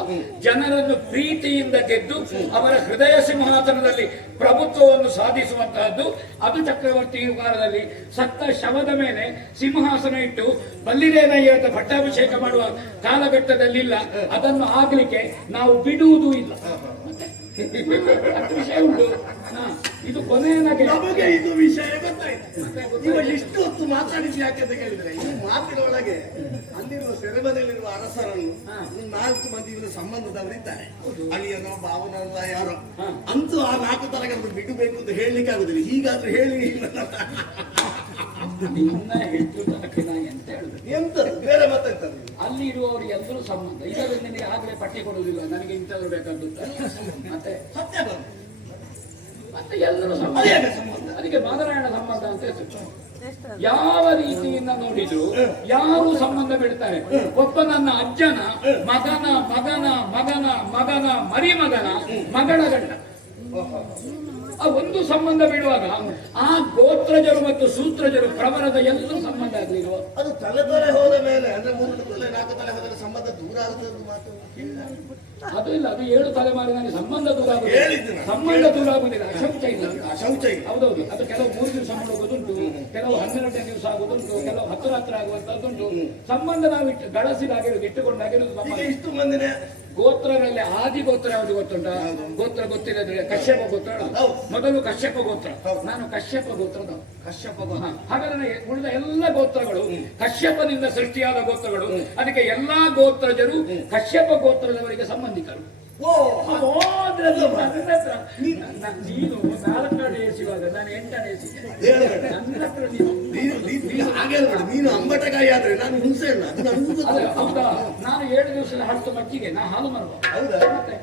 ಜನರನ್ನು ಪ್ರೀತಿಯಿಂದ ಗೆದ್ದು ಅವರ ಹೃದಯ ಸಿಂಹಾಸನದಲ್ಲಿ ಪ್ರಭುತ್ವವನ್ನು ಸಾಧಿಸುವಂತಹದ್ದು. ಅದು ಚಕ್ರವರ್ತಿ ಕಾಲದಲ್ಲಿ ಸತ್ತ ಶವದ ಮೇಲೆ ಸಿಂಹಾಸನ ಇಟ್ಟು ಬಲ್ಲಿರೇನಯ್ಯ ಅಂತ ಪಟ್ಟಾಭಿಷೇಕ ಮಾಡುವ ಕಾಲಘಟ್ಟದಲ್ಲಿಲ್ಲ. ಅದನ್ನು ಆಗ್ಲಿಕ್ಕೆ ನಾವು ಬಿಡುವುದೂ ಇಲ್ಲ. ವಿಷಯ ಉಂಟು. ಇದು ಕೊನೆಯ ನಮಗೆ ಇದು ವಿಷಯ ಗೊತ್ತಾಯ್ತು. ಇವಾಗ ಇಷ್ಟು ಹೊತ್ತು ಮಾತಾಡಿಸಿ ಯಾಕೆ ಅಂತ ಕೇಳಿದ್ರೆ ಈ ಮಾತಿನೊಳಗೆ ಅಲ್ಲಿರುವ ಸೆರೆಮನೆಯಲ್ಲಿರುವ ಅರಸರನ್ನು 4 ಮಂದಿ ಇವರ ಸಂಬಂಧದವರಿದ್ದಾರೆ. ಅಳಿಯನೋ ಭಾವನೋ ಅಂತ ಯಾರೋ ಅಂತೂ ಆ 4 ತರಗನ್ನು ಬಿಡಬೇಕು ಅಂತ ಹೇಳಲಿಕ್ಕೆ ಆಗುದಿಲ್ಲ. ಹೀಗಾದ್ರೂ ಹೇಳಿ ಎಂತದ್ದು ಬೇರೆ ಮಾತಾಡ್ತಾರೆ. ಅಲ್ಲಿ ಇರುವವರು ಎಲ್ಲರೂ ಸಂಬಂಧ. ಇದರಲ್ಲಿ ನಿನಗೆ ಆಗ್ಲೇ ಪಟ್ಟಿ ಕೊಡುವುದಿಲ್ಲ, ನನಗೆ ಇಂಥವ್ರು ಬೇಕಂತ. ಮತ್ತೆ ಸತ್ಯ ಬಂದು ಮತ್ತೆ ಎಲ್ಲರೂ ಸಂಬಂಧ. ಅದಕ್ಕೆ ಮಾದರಾಯಣ ಸಂಬಂಧ ಅಂತ ಹೆಸರು. ಯಾವ ರೀತಿಯಿಂದ ನೋಡಿದ್ರು ಯಾರು ಸಂಬಂಧ ಬಿಡ್ತಾರೆ. ಒಬ್ಬ ನನ್ನ ಅಜ್ಜನ ಮಗನ ಮಗನ ಮಗನ ಮಗನ ಮರಿ ಮಗನ ಮಗಳ ಗಂಡ ಆ ಒಂದು ಸಂಬಂಧ ಬಿಡುವಾಗ ಆ ಗೋತ್ರಜರು ಮತ್ತು ಸೂತ್ರಜರು ಪ್ರವರದ ಎಲ್ಲರೂ ಸಂಬಂಧ ಆಗ್ಲಿಲ್ವ? ಅದು ತಲೆ ಹೋದ ಮೇಲೆ ಅಂದ್ರೆ 3 ತಲೆ 4 ತಲೆ ಹೋದರೆ ಸಂಬಂಧ ದೂರ ಆಗುತ್ತದೆ ಮಾತು ಅದು ಇಲ್ಲ. ಅದು 7 ತಲೆಮಾರಿನಲ್ಲಿ ಸಂಬಂಧ ದೂರ ಆಗುದಿಲ್ಲ. ಸಂಬಂಧ ದೂರ ಆಗುದಿಲ್ಲ. ಅಶೌಚ ಇಲ್ಲ. ಅಶೌಚ ಇಲ್ಲ. ಹೌದೌದು. ಅದು ಕೆಲವು 3 ದಿವಸ ಮಾಡುವುದುಂಟು, ಕೆಲವು 12ನೇ ದಿವಸ ಆಗುದುಂಟು, ಕೆಲವು 10 ರಾತ್ರಿ ಆಗುವಂತದ್ದುಂಟು. ಸಂಬಂಧ ನಾವು ಗಳಿಸಿದಾಗಿರುವುದು, ಇಟ್ಟುಕೊಂಡಾಗಿರುವುದು. ಇಷ್ಟು ಮಂದಿನೇ ಗೋತ್ರದಲ್ಲಿ ಆದಿ ಗೋತ್ರ ಯಾವುದು ಗೊತ್ತುಂಟ? ಗೋತ್ರ ಗೊತ್ತಿಲ್ಲದ್ರೆ ಕಶ್ಯಪ ಗೋತ್ರ. ಮೊದಲು ಕಶ್ಯಪ ಗೋತ್ರ. ನಾನು ಕಶ್ಯಪ ಗೋತ್ರದ ಕಶ್ಯಪ. ಹಾಗಾದ್ರೆ ಉಳಿದ ಎಲ್ಲ ಗೋತ್ರಗಳು ಕಶ್ಯಪನಿಂದ ಸೃಷ್ಟಿಯಾದ ಗೋತ್ರಗಳು. ಅದಕ್ಕೆ ಎಲ್ಲಾ ಗೋತ್ರಜರು ಕಶ್ಯಪ ಗೋತ್ರದವರಿಗೆ ಸಂಬಂಧಿಕರು. ನೀನು 4ನೇ ಎಸಿವಾಗ ನಾನು 8ನೇ ಎಸಿದ್ದೆ. ನೀನು ಅಂಬಟಕಾಯಿ ಆದ್ರೆ ನಾನು ಹುಣಸೆ ಹೌದಾ? ನಾನು 7 ದಿವಸದ ಹತ್ತು ಮಜ್ಜಿಗೆ ನಾ ಹಾಲು ಮರುವ.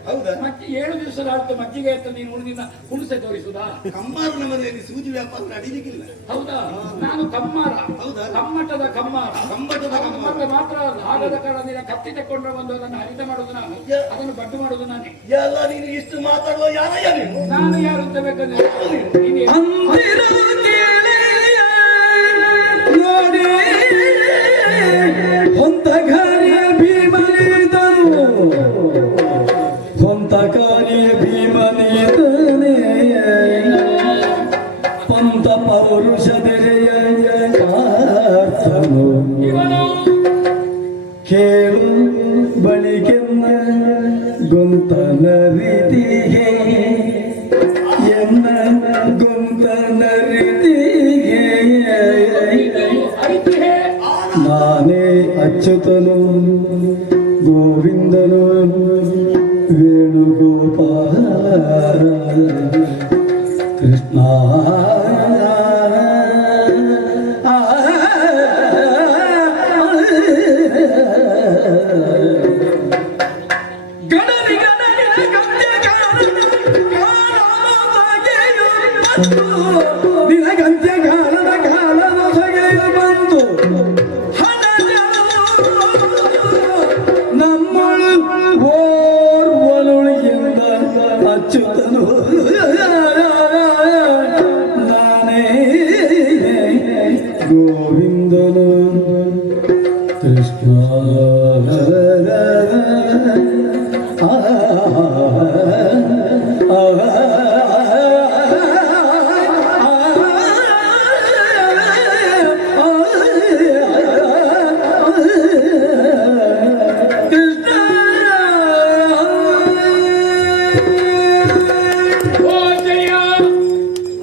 ಹೌದಾ? 7 ದಿವಸದ ಹತ್ತು ಮಜ್ಜಿಗೆ ಅಂತ ನೀನು ಉಳಿದಿನ ಹುಣಸೆ ತೋರಿಸುದಾ? ಕಮ್ಮಾರನ ಮನೆಯಲ್ಲಿ ಸೂಜಿ ವ್ಯಾಪಾರ ನಡೀಲಿಕ್ಕಿಲ್ಲ. ಹೌದಾ? ನಾನು ಕಮ್ಮಾರ. ಹೌದಾ? ಕಮ್ಮಟದ ಕಮ್ಮಾರ. ಕಮ್ಮಟದ ಮಾತ್ರ ಆಗದ ಕಾರಣದಿಂದ ಕತ್ತಿ ತಕೊಂಡು ಬಂದು ಅದನ್ನು ಹರಿತ ಮಾಡುದು ನಾನು, ಅದನ್ನು ಬಡ್ಡು ಮಾಡುದು ನಾನೇ. ಎಲ್ಲ ನೀನು ಇಷ್ಟು ಮಾತಾಡುವ ಯಾರಯ್ಯ ನೀನು? ನಾನು ಯಾರು ಅಂತ ಬೇಕಂದ್ರೆ ನೋಡಿ ಹೊಂತ ಕಾರ್ಯ ಭೀಮನಿದನು, ಹೊಂತ ಕಾರ್ಯ ಭೀಮನಿದನೇ ಪಂತ ಪೌರುಷದೆಯ ಪಾರ್ಥನು ಕೇಳು ಬಳಿಕೆನ್ನ ಗೊಂತನ ರೀತಿಗೆ ಎನ್ನ ಗೊಂತನ ರೀತಿಗೆ ನಾನೇ ಅಚ್ಯುತನು ಗೋವಿಂದನು ವೇಣುಗೋಪಾಲ ಕೃಷ್ಣ ಗಣನಿ ಗಣನಿ ನಿನಗಂತ್ಯ ಕಾಲದ ಸೊಗೆಯು ಬಂತು ನಮ್ಮಳು ಓರ್ವನುಳಿಯಿಂದ ಅಚ್ಚುತನು ನಾನೇ ಗೋವಿಂದನು ಕೃಷ್ಣ ಓ ಜಯ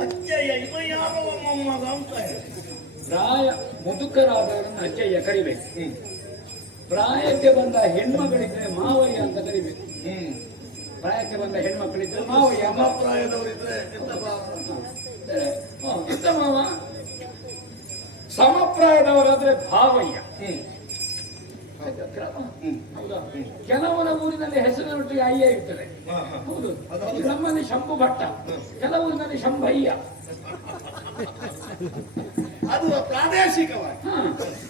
ಅಜ್ಜಯ್ಯ ಇವ ಯಾರವ ಮೊಮ್ಮಗ ಅಂತ ಹೇಳಿ. ಪ್ರಾಯ ಮುದುಕರಾದವರನ್ನು ಅಜ್ಜಯ್ಯ ಕರಿಬೇಕು. ಪ್ರಾಯಕ್ಕೆ ಬಂದ ಹೆಣ್ಮಗಳಿದ್ರೆ ಮಾವಯ್ಯ ಅಂತ ಕರಿಬೇಕು. ಪ್ರಾಯಕ್ಕೆ ಬಂದ ಹೆಣ್ಮಕ್ಳಿದ್ರೆ ಮಾವಯ್ಯ ಸಮಪ್ರಾಯದವರಿದ್ರೆ ಎಂತ ಮಾವ. ಸಮಪ್ರಾಯದವರಾದ್ರೆ ಭಾವಯ್ಯ. ಹೌದಾ? ಕೆಲವರ ಊರಿನಲ್ಲಿ ಹೆಸರಿನೊಟ್ಟಿಗೆ ಅಯ್ಯ ಇರ್ತದೆ. ಹೌದು, ನಮ್ಮಲ್ಲಿ ಶಂಭು ಭಟ್ಟ, ಕೆಲವೂರಿನಲ್ಲಿ ಶಂಭಯ್ಯ. ಅದು ಪ್ರಾದೇಶಿಕವಾಗಿ.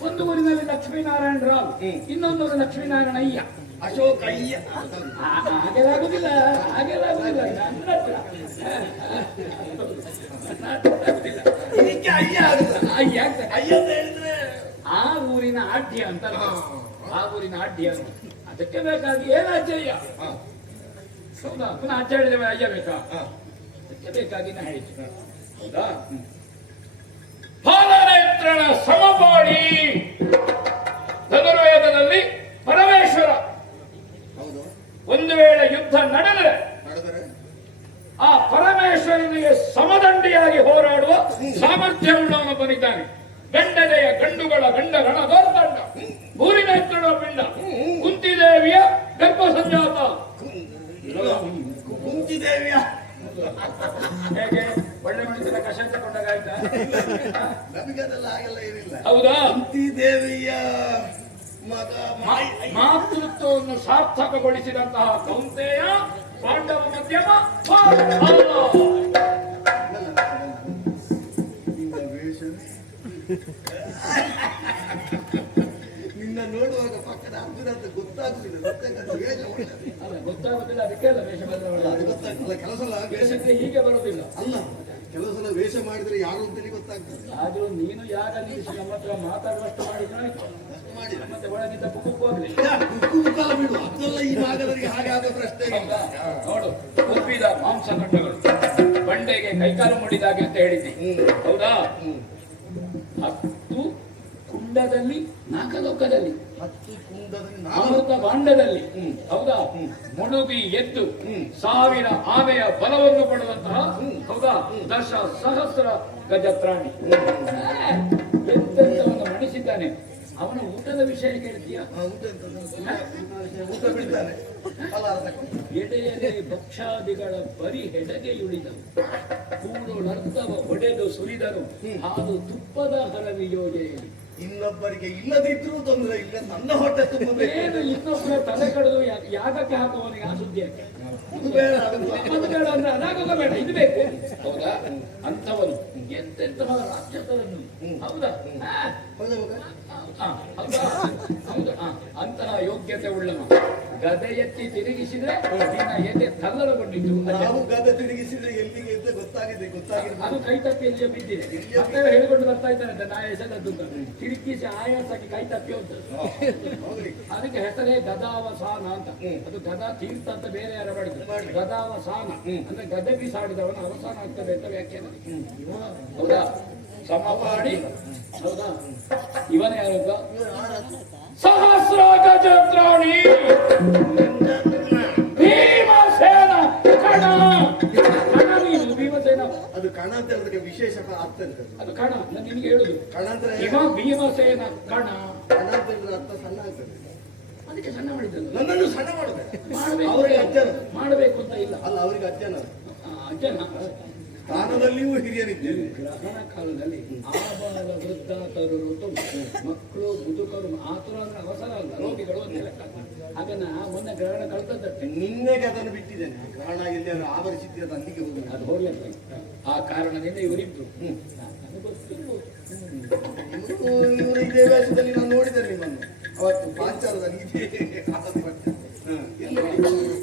ಒಂದು ಊರಿನಲ್ಲಿ ಲಕ್ಷ್ಮೀನಾರಾಯಣ ರಾವ್, ಇನ್ನೊಂದು ಲಕ್ಷ್ಮೀನಾರಾಯಣ ಅಯ್ಯ. ಅಶೋಕ ಅಯ್ಯ ಹಾಗೆಲ್ಲಾಗುದಿಲ್ಲ, ಹಾಗೆಲ್ಲಾಗುದಿಲ್ಲ. ನನ್ನ ಹತ್ರ ಇದಕ್ಕೆ ಅಯ್ಯ ಆಗುತ್ತ. ಅಯ್ಯ ಆಗ್ತದೆ. ಅಯ್ಯ ಅಂತ ಹೇಳಿದ್ರೆ ಆ ಊರಿನ ಆಢ್ಯ ಅಂತ. ಆ ಊರಿನ ಆಢ್ಯ ಅಂತ. ಅದಕ್ಕೆ ಬೇಕಾಗಿ ಏನು ಅಜ್ಜಯ್ಯ. ಹೌದಾ? ಪುನಃ ಅಜ್ಜ ಹೇಳಿದ್ರೆ ಅಯ್ಯ ಬೇಕಾ? ಅದಕ್ಕೆ ಬೇಕಾಗಿ ನಾ ಹೇಳಿದ್ದೆ. ಹೌದಾ? ಫಲನೇತ್ರನ ಸಮಪಾಡಿ ಧನುರ್ವೇದದಲ್ಲಿ ಪರಮೇಶ್ವರ ಹೌದು ಒಂದು ವೇಳೆ ಯುದ್ಧ ನಡೆದರೆ ನಡೆದರೆ ಆ ಪರಮೇಶ್ವರನಿಗೆ ಸಮದಂಡಿಯಾಗಿ ಹೋರಾಡುವ ಸಾಮರ್ಥ್ಯವುಳ್ಳವನು ಬಂದಿದ್ದಾನೆ. ಗಂಡನೆಯ ಗಂಡುಗಳ ಗಂಡಗಣ ದೋರ್ದಂಡ ಭೂರಿನೇತ್ರನ ಪಿಂಡ ಕುಂತಿದೇವಿಯ ಗರ್ಭ ಸಂಜಾತ. ಕುಂತಿದೇವಿಯ ಹೇಗೆ ಒಳ್ಳೆ ಮನುಷ್ಯನ ಕಷಾಯ ತಗೊಂಡಾಗ ಆಯ್ತಾ? ನಮಗೆ ಅದೆಲ್ಲ ಹಾಗೆಲ್ಲ ಏನಿಲ್ಲ. ಹೌದಾ? ಕುಂತಿದೇವಿಯ ಮಗ ಮಾತೃತ್ವವನ್ನು ಸಾರ್ಥಕಗೊಳಿಸಿದಂತಹ ಕೌಂತೆಯ ಪಾಂಡವ ಮಧ್ಯಮ ನಿನ್ನ ವೇಷ ನಿನ್ನ ನೋಡುವಾಗ ಪಕ್ಕದ ಅರ್ಜುನ ಅಂತ ಗೊತ್ತಾಗುದಿಲ್ಲ. ವೇಷ ಒಳ್ಳೆದು. ಅಲ್ಲ, ಗೊತ್ತಾಗುದಿಲ್ಲ. ಅದಕ್ಕೆ ಅಲ್ಲ ವೇಷ ಬದಲಾವಣೆ. ಅದು ಗೊತ್ತಾಗ್ತಲ್ಲ. ಕೆಲವು ಸಲ ವೇಷ ವೇಷಕ್ಕೆ ಹೀಗೆ ಬರುವುದಿಲ್ಲ. ಅಲ್ಲ, ಕೆಲವು ಸಲ ವೇಷ ಮಾಡಿದ್ರೆ ಯಾರು ಅಂತೇಳಿ ಗೊತ್ತಾಗ್ತದೆ. ಆದ್ರೂ ನೀನು ಯಾರ ನಿಲ್ಲಿಸಿ ನಮ್ಮ ಹತ್ರ ಮಾತಾಡುವಷ್ಟು ಮಾಡಿದ್ರೆ ಆಯ್ತು. ಮಾಡಿಲ್ಲ ಮತ್ತೆ ಒಳಗಿದ್ದ ಕುಕ್ಕು ಹೋಗ್ಲಿ. ಕಾಲ ಬಿಡು. ಅದೆಲ್ಲ ಈ ಭಾಗದವರಿಗೆ ಹಾಗೆ ಆಗೋ ಪ್ರಶ್ನೆ ಇಲ್ಲ. ನೋಡು, ಉಬ್ಬಿದ ಮಾಂಸಖಂಡಗಳು ಬಂಡೆಗೆ ಕೈಕಾಲು ಮುಡಿದಾಗೆ ಅಂತ ಹೇಳಿದ್ದೆ. ಹೌದಾ? 10 ಕುಂಡದಲ್ಲಿ 4 ಲೋಕದಲ್ಲಿ 10 ಕುಂಡದಲ್ಲಿ 4 ಭಾಂಡದಲ್ಲಿ. ಹೌದಾ? ಮುಳುಗಿ ಎದ್ದು 1000 ಆನೆಯ ಬಲವನ್ನು ಪಡೆದಂತಹ ಹೌದಾ ದಶ ಸಹಸ್ರ ಗಜತ್ರಾಣಿ ಎಂತೆಂತವನ್ನು ಮಣಿಸಿದ್ದಾನೆ. ಅವನ ಊಟದ ವಿಷಯ ಕೇಳ್ತೀಯ? ಊಟ ಬಿಡ್ತಾನೆ. ಎಡೆಯಲ್ಲಿ ಭಕ್ಷಾದಿಗಳ ಬರಿ ಹೆಡಗೆಯುಳಿದವು, ಕೂಡಲರ್ಥವ ಹೊಡೆದು ಸುರಿದರು, ಹಾಲು ತುಪ್ಪದ ಹರವಿ ಯೋಜನೆಯಲ್ಲಿ. ಇನ್ನೊಬ್ಬರಿಗೆ ಇಲ್ಲದಿದ್ರೂ ತೊಂದರೆ ಇಲ್ಲ, ನನ್ನ ಹೊಟ್ಟೆ ತುಂಬಬೇಕು. ಏನು ಇನ್ನೊಬ್ಬರ ತಲೆ ಕಡಿದು ಯಾಗಕ್ಕೆ ಹಾಕುವವನಿಗೆ ಆ ಸುದ್ದಿಯಕ್ಕೆ ಅದು ಬೇಡ, ಅದು ಅದು ಬೇಡ ಅಂದ್ರೆ ಅದಾಗೋಗ ಬೇಡ, ಇದು ಬೇಕು. ಹೌದಾ? ಅಂಥವನು ಎಂತೆಂತಹ ರಾಕ್ಷಸರನ್ನು ಹೌದಾ ಹೌದಾ ಮಗ? ಹೌದಾ ಹೌದಾ ಅಂತಹ ಯೋಗ್ಯತೆ ಉಳ್ಳವ ಗದೆ ಎತ್ತಿ ತಿರುಗಿಸಿದ್ರೆ ನಿನ್ನ ಎದೆ ತಲ್ಲರಗೊಂಡಿದ್ದು. ನಾವು ಗದ ತಿರುಗಿಸಿದ್ರೆ ಎಲ್ಲಿಗೆ ಅಂತ ಗೊತ್ತಾಗಿದೆ. ಅದು ಕೈ ತಪ್ಪಿ ಎಲ್ಲಿಯೋ ಬಿದ್ದಿದೆ. ಮತ್ತೆ ಹೇಳಿಕೊಂಡು ಬರ್ತಾ ಇದ್ದಾನೆ ನಾ ಹೆಸರದ್ದು ತಿರುಗಿಸಿ ಆಯಾಸಕ್ಕೆ ಕೈ ತಪ್ಪಿ ಹೋಗ್ತದೆ. ಅದಕ್ಕೆ ಹೆಸರೇ ಗದಾವಸಾನ ಅಂತ. ಅದು ಗದಾ ತೀರ್ಥ ಅಂತ ಬೇರೆ ಯಾರು ಮಾಡಿದ್ರು. ಗದಾವಸಾನ ಅಂದ್ರೆ ಗದೆ ಬಿಸಾಡಿದವನು ಅವಸಾನ ಆಗ್ತದೆ ಅಂತ ವ್ಯಾಖ್ಯಾನ. ಹೌದಾ? ಸಮಪಾಡಿ. ಹೌದಾ? ಇವನ ಯಾರೊಬ್ಬ ಸಹಸ್ರ ಗಜತ್ರಾಣಿ ಭೀಮಸೇನ ಕಣ. ಕಣ ನೀನು ಭೀಮಸೇನ. ಅದು ಕಣ ಅಂತ ಹೇಳೋದಕ್ಕೆ ವಿಶೇಷ ಅರ್ಥ ಅಂತ. ಅದು ಕಣ. ನಾನು ನಿನಗೆ ಹೇಳುದು ಕಣ ಅಂತ ಇವ ಭೀಮಸೇನ ಕಣ. ಕಣ ಅಂತ ಹೇಳಿದ್ರೆ ಅರ್ಥ ಸಣ್ಣ ಆಗ್ತದೆ. ಅದಕ್ಕೆ ಸಣ್ಣ ಮಾಡಿದ್ದಲ್ಲ. ನನ್ನನ್ನು ಸಣ್ಣ ಮಾಡಬೇಕು. ಮಾಡಬೇಕು ಅವರಿಗೆ ಅಜ್ಜನ ಮಾಡಬೇಕು ಅಂತ ಇಲ್ಲ. ಅಲ್ಲ, ಅವರಿಗೆ ಅಜ್ಜನ ಅಜ್ಜನ ಸ್ಥಾನದಲ್ಲಿಯೂ ಹಿರಿಯರಿದ್ದೇನೆ. ಗ್ರಹಣ ಕಾಲದಲ್ಲಿ ಆಬಾಲ ವೃದ್ಧ ತರುರು ಮಕ್ಕಳು ಮುದುಕರು ಆತುರ ಅಂದ್ರೆ ಅವಸರ ಅಲ್ಲ, ರೋಗಿಗಳು ಅಂತ ಲೆಕ್ಕ. ಅದನ್ನ ಮೊನ್ನೆ ಗ್ರಹಣ ಕಳ್ತದ್ದಕ್ಕೆ ನಿನ್ನೆಗೆ ಅದನ್ನು ಬಿಟ್ಟಿದ್ದೇನೆ. ಗ್ರಹಣ ಎಲ್ಲಿ ಆವರಿಸಿದ್ದೆ ಅದು ಅಲ್ಲಿಗೆ ಹೋಗಿ ಅದು ಹೋಗ್ಲಿಕ್ಕೆ ಆ ಕಾರಣದಿಂದ ಇವರಿಬ್ರು ನನಗೆ ಗೊತ್ತಿರ್ಬೋದು. ಇವರು ಇದೇ ವೇಷದಲ್ಲಿ ನಾನು ನೋಡಿದ್ದೇನೆ ನಿಮ್ಮನ್ನು ಅವತ್ತು ಪಾಂಚಾಲದಲ್ಲಿ ಇದೇ ಆಸಕ್ತಿ ಪಟ್ಟೆ.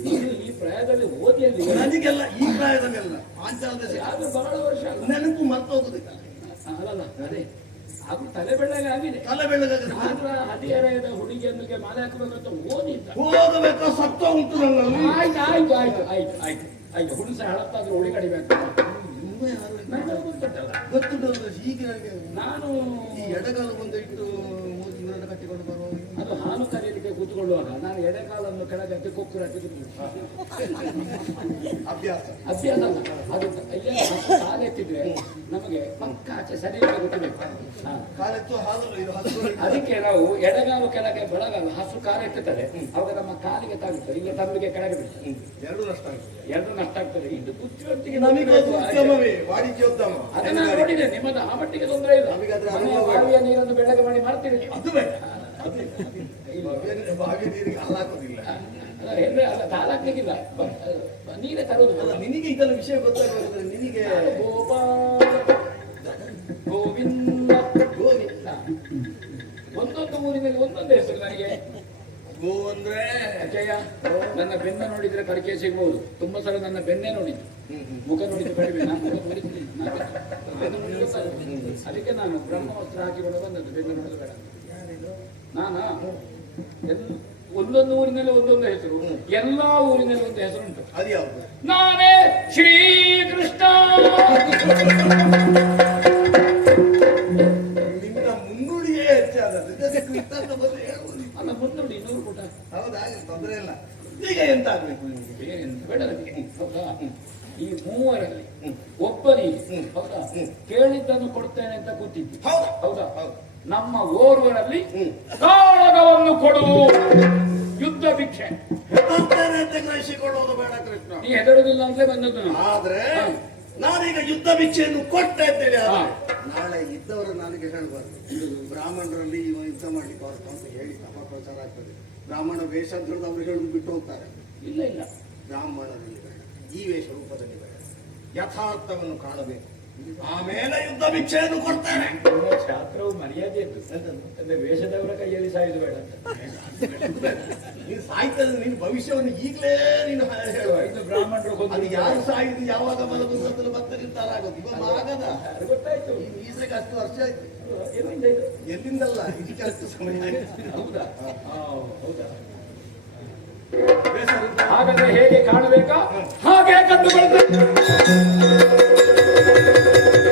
ನೀನು ಈ ಪ್ರಾಯದಲ್ಲಿ ಓದಿಯಲ್ಲಿ ನನಗೆಲ್ಲ ಈ ಪ್ರಾಯದಲ್ಲೆಲ್ಲ ಪಾಂಚಾಲದ ಅದು ಬಹಳ ವರ್ಷ ಅಲ್ಲ. ನೆನಪು ಮರ್ತೋಗುದಿಲ್ಲ. ಅಲ್ಲಲ್ಲ ಅದೇ ಅದು ತಲೆ ಬೆಳ್ಳಗೆ ಆಗಿದೆ. ತಲೆ ಬೆಳ್ಳಗಾದ್ರೆ ಆದ್ರ ಹದಿಹರೆಯದ ಹುಡುಗಿಯೊಂದಿಗೆ ಮಾಲೆ ಹಾಕಬೇಕಂತ ಓದಿದ್ದ. ಹೋಗಬೇಕಾ ಸತ್ವ ಉಂಟು ನನ್ನಲ್ಲಿ. ಆಯ್ತು ಆಯ್ತು ಆಯ್ತು ಆಯ್ತು ಆಯ್ತು ಆಯ್ತು ಹುಡುಸ ಹಳತ್ತಾದ್ರೂ ಹುಳಿ ಕಡಿಬೇಕು. ನನಗೆ ಗೊತ್ತುಂಟಲ್ಲ. ಗೊತ್ತುಂಟು ಹೀಗೆ ನನಗೆ ನಾನು ಈ ಎಡಗಾಲ ಮುಂದೆ ಇಟ್ಟು ಇವರನ್ನು ಕಟ್ಟಿಕೊಂಡು ಬರುವ ಅದು ಹಾಲು ಕರೆಯಲಿಕ್ಕೆ ಕೂತ್ಕೊಳ್ಳುವಾಗ ನಾನು ಎಡೆಕಾಲನ್ನು ಕೆಳಗಕ್ಕೆ ಕೊಕ್ಕುರ ಅಭ್ಯಾಸ ಅಭ್ಯಾಸ ಅಲ್ಲ ಅದು ಕಾಲೆತ್ತಿದ್ರೆ ನಮಗೆ ಪಕ್ಕ ಆಚೆ ಸರಿ ಗೊತ್ತಬೇಕು. ಕಾಲೆತ್ತು ಹಾಲು ಇದು ಹಸು ಅದಕ್ಕೆ ನಾವು ಎಡಗಾಲು ಕೆಳಗೆ ಬೆಳಗಾಲ ಹಸು ಕಾಲೆತ್ತುತ್ತದೆ ಅವಾಗ ನಮ್ಮ ಕಾಲಿಗೆ ತಾಗುತ್ತದೆ, ಇಲ್ಲ ತಮ್ಮಿಗೆ ಕೆಳಗೆ ಬಿಡ್ತದೆ. ಎರಡು ನಷ್ಟ ಆಗ್ತದೆ. ಎರಡು ನಷ್ಟ ಆಗ್ತದೆ. ಇದು ಬುದ್ಧಿವಂತಿಕೆ ನಮಗೆ ಉದ್ಯಮವೇ ವಾಣಿಜ್ಯೋದ್ಯಮ ಅದನ್ನ ನೋಡಿದೆ. ನಿಮ್ಮದು ಆ ಮಟ್ಟಿಗೆ ತೊಂದರೆ ಇಲ್ಲ. ನಮಗಾದ್ರೆ ಮನೆಯ ಬಾವಿಯ ನೀರನ್ನು ಬೆಳಗ್ಗೆ ಮಾಡಿ ಮಾಡ್ತೀರಿ. ಅದು ಬೇಡ. ಬಾವಿ ನೀರಿಗೆ ಹಾಲಾಕೋದಿಲ್ಲ. ಅಂದ್ರೆ ಅಲ್ಲ ತಾಲಾಕ್ಲಿಕ್ಕಿಲ್ಲ, ನೀರೇ ತರುವುದು. ಅಲ್ಲ ನಿನಗೆ ಇದೆಲ್ಲ ವಿಷಯ ಗೊತ್ತಾಗೋದ್ರೆ ನಿನಗೆ ಗೋವಿಂದ ಗೋವಿಂದ ಒಂದೊಂದು ಊರಿನಲ್ಲಿ ಒಂದೊಂದು ಹೆಸರು ನನಗೆ. ಗೋ ಅಂದ್ರೆ ಅಜಯ ನನ್ನ ಬೆನ್ನ ನೋಡಿದ್ರೆ ಪರಿಚಯ ಸಿಗ್ಬಹುದು. ತುಂಬಾ ಸಲ ನನ್ನ ಬೆನ್ನೇ ನೋಡಿದ್ದು, ಮುಖ ನೋಡಿದ್ದು ಕಡಿಮೆ. ನಾನು ಬೆನ್ನು ನೋಡಿದ್ದು ಸಾಕು. ಅದಕ್ಕೆ ನಾನು ಬ್ರಹ್ಮವಸ್ತ್ರ ಹಾಕಿಕೊಂಡು ಬಂದದ್ದು. ಬೆನ್ನು ನೋಡೋದು ಬೇಡ. ನಾನಾ ಒಂದೊಂದು ಊರಿನಲ್ಲಿ ಒಂದೊಂದು ಹೆಸರು, ಎಲ್ಲಾ ಊರಿನಲ್ಲಿ ಒಂದು ಹೆಸರುಂಟು. ಅದು ಯಾವುದು? ನಾನೇ ಶ್ರೀಕೃಷ್ಣ. ನಿನ್ನ ಮುನ್ನುಡಿಯೇ ಹೆಚ್ಚಾದದ್ದು. ಕೃಷ್ಣ ಅಂತ ಬಂದು ಹೇಳ್ಬೋದು. ಅಲ್ಲ ಮುನ್ನುಡಿ 100 ಪುಟ. ಹೌದಾ? ತೊಂದರೆ ಇಲ್ಲ. ಈಗ ಎಂತ ಆಗ್ಬೇಕು ನಿಮಗೆ? ಬೇರೆ ಎಂತ ಬೇಡ ನನಗೆ. ಹೌದಾ? ಈ ಮೂವರಲ್ಲಿ ಒಬ್ಬ ನೀನು ಹೌದಾ ಕೇಳಿದ್ದನ್ನು ಕೊಡ್ತೇನೆ ಅಂತ ಕೂತಿದ್ದಿ. ಹೌದಾ? ಹೌದಾ? ಹೌದು. ನಮ್ಮ ಓರ್ವರಲ್ಲಿ ಕಾಳಗವನ್ನು ಕೊಡು, ಯುದ್ಧ ಭಿಕ್ಷೆ. ಹೆದರ್ತೇನೆ ಅಂತ ಗ್ರಹಿಸಿಕೊಳ್ಳೋದು ಬೇಡ ಕೃಷ್ಣ. ನೀ ಹೆದರುದಿಲ್ಲ ಅಂತಲೇ ಬಂದದ್ದು ನಾನು. ಆದ್ರೆ ಹಾ. ನಾನೀಗ ಯುದ್ಧ ಭಿಕ್ಷೆಯನ್ನು ಕೊಟ್ಟೆ ಅಂತೇಳಿ ನಾಳೆ ಇದ್ದವರು ನನಗೆ ಹೇಳ್ಬಾರ್ದು. ಇದು ಬ್ರಾಹ್ಮಣರಲ್ಲಿ ಇವ ಯುದ್ಧ ಮಾಡ್ಲಿಕ್ಕೆ ಹೊರಟು ಅಂತ ಹೇಳಿ ಅಪಪ್ರಚಾರ ಆಗ್ತದೆ. ಬ್ರಾಹ್ಮಣ ವೇಷ ಅಂತ ಹೇಳಿದ್ರೆ ಅವರು ಹೇಳುದು ಬಿಟ್ಟು ಹೋಗ್ತಾರೆ. ಇಲ್ಲ ಇಲ್ಲ, ಬ್ರಾಹ್ಮಣರಲ್ಲಿ ಬೇಡ, ಈ ವೇಷ ರೂಪದಲ್ಲಿ ಬೇಡ. ಯಥಾರ್ಥವನ್ನು ಕಾಣಬೇಕು, ಆಮೇಲೆ ಯುದ್ಧ ಭಿಕ್ಷೆಯನ್ನು ಕೊಡ್ತೇನೆ. ನಿಮ್ಮ ಶಾಸ್ತ್ರವು ಮರ್ಯಾದೆ ಇದ್ದು ಅಂದ್ರೆ ವೇಷದವರ ಕೈಯಲ್ಲಿ ಸಾಯುದು ಬೇಡ ಅಂತ. ನೀನು ಸಾಯ್ತದೆ, ನಿನ್ನ ಭವಿಷ್ಯವನ್ನು ಈಗಲೇ ನೀನು ಹೇಳುವ. ಇನ್ನು ಬ್ರಾಹ್ಮಣರು ಅದು ಯಾರು ಸಾಯಿದು ಯಾವಾಗ ಬರೋದು ಅಂತಲೂ ಮತ್ತೆ ನಿರ್ಧಾರ ಆಗೋದು. ಇವಾಗ ಆಗದ. ಅದು ಗೊತ್ತಾಯ್ತು. ಈಸಕ್ಕೆ 10 ವರ್ಷ ಆಯ್ತು. ಎಲ್ಲಿಂದ ಇದು? ಎಲ್ಲಿಂದಲ್ಲ, ಇದಕ್ಕೆ ಅಷ್ಟು ಸಮಯ ಆಯ್ತು. ಹೌದಾ? ಹೌದಾ? ಹಾಗಾದ್ರೆ ಹೇಗೆ ಕಾಣಬೇಕಾ ಹಾಗೆ ಕಂಡುಕೊಳ್ತೇನೆ.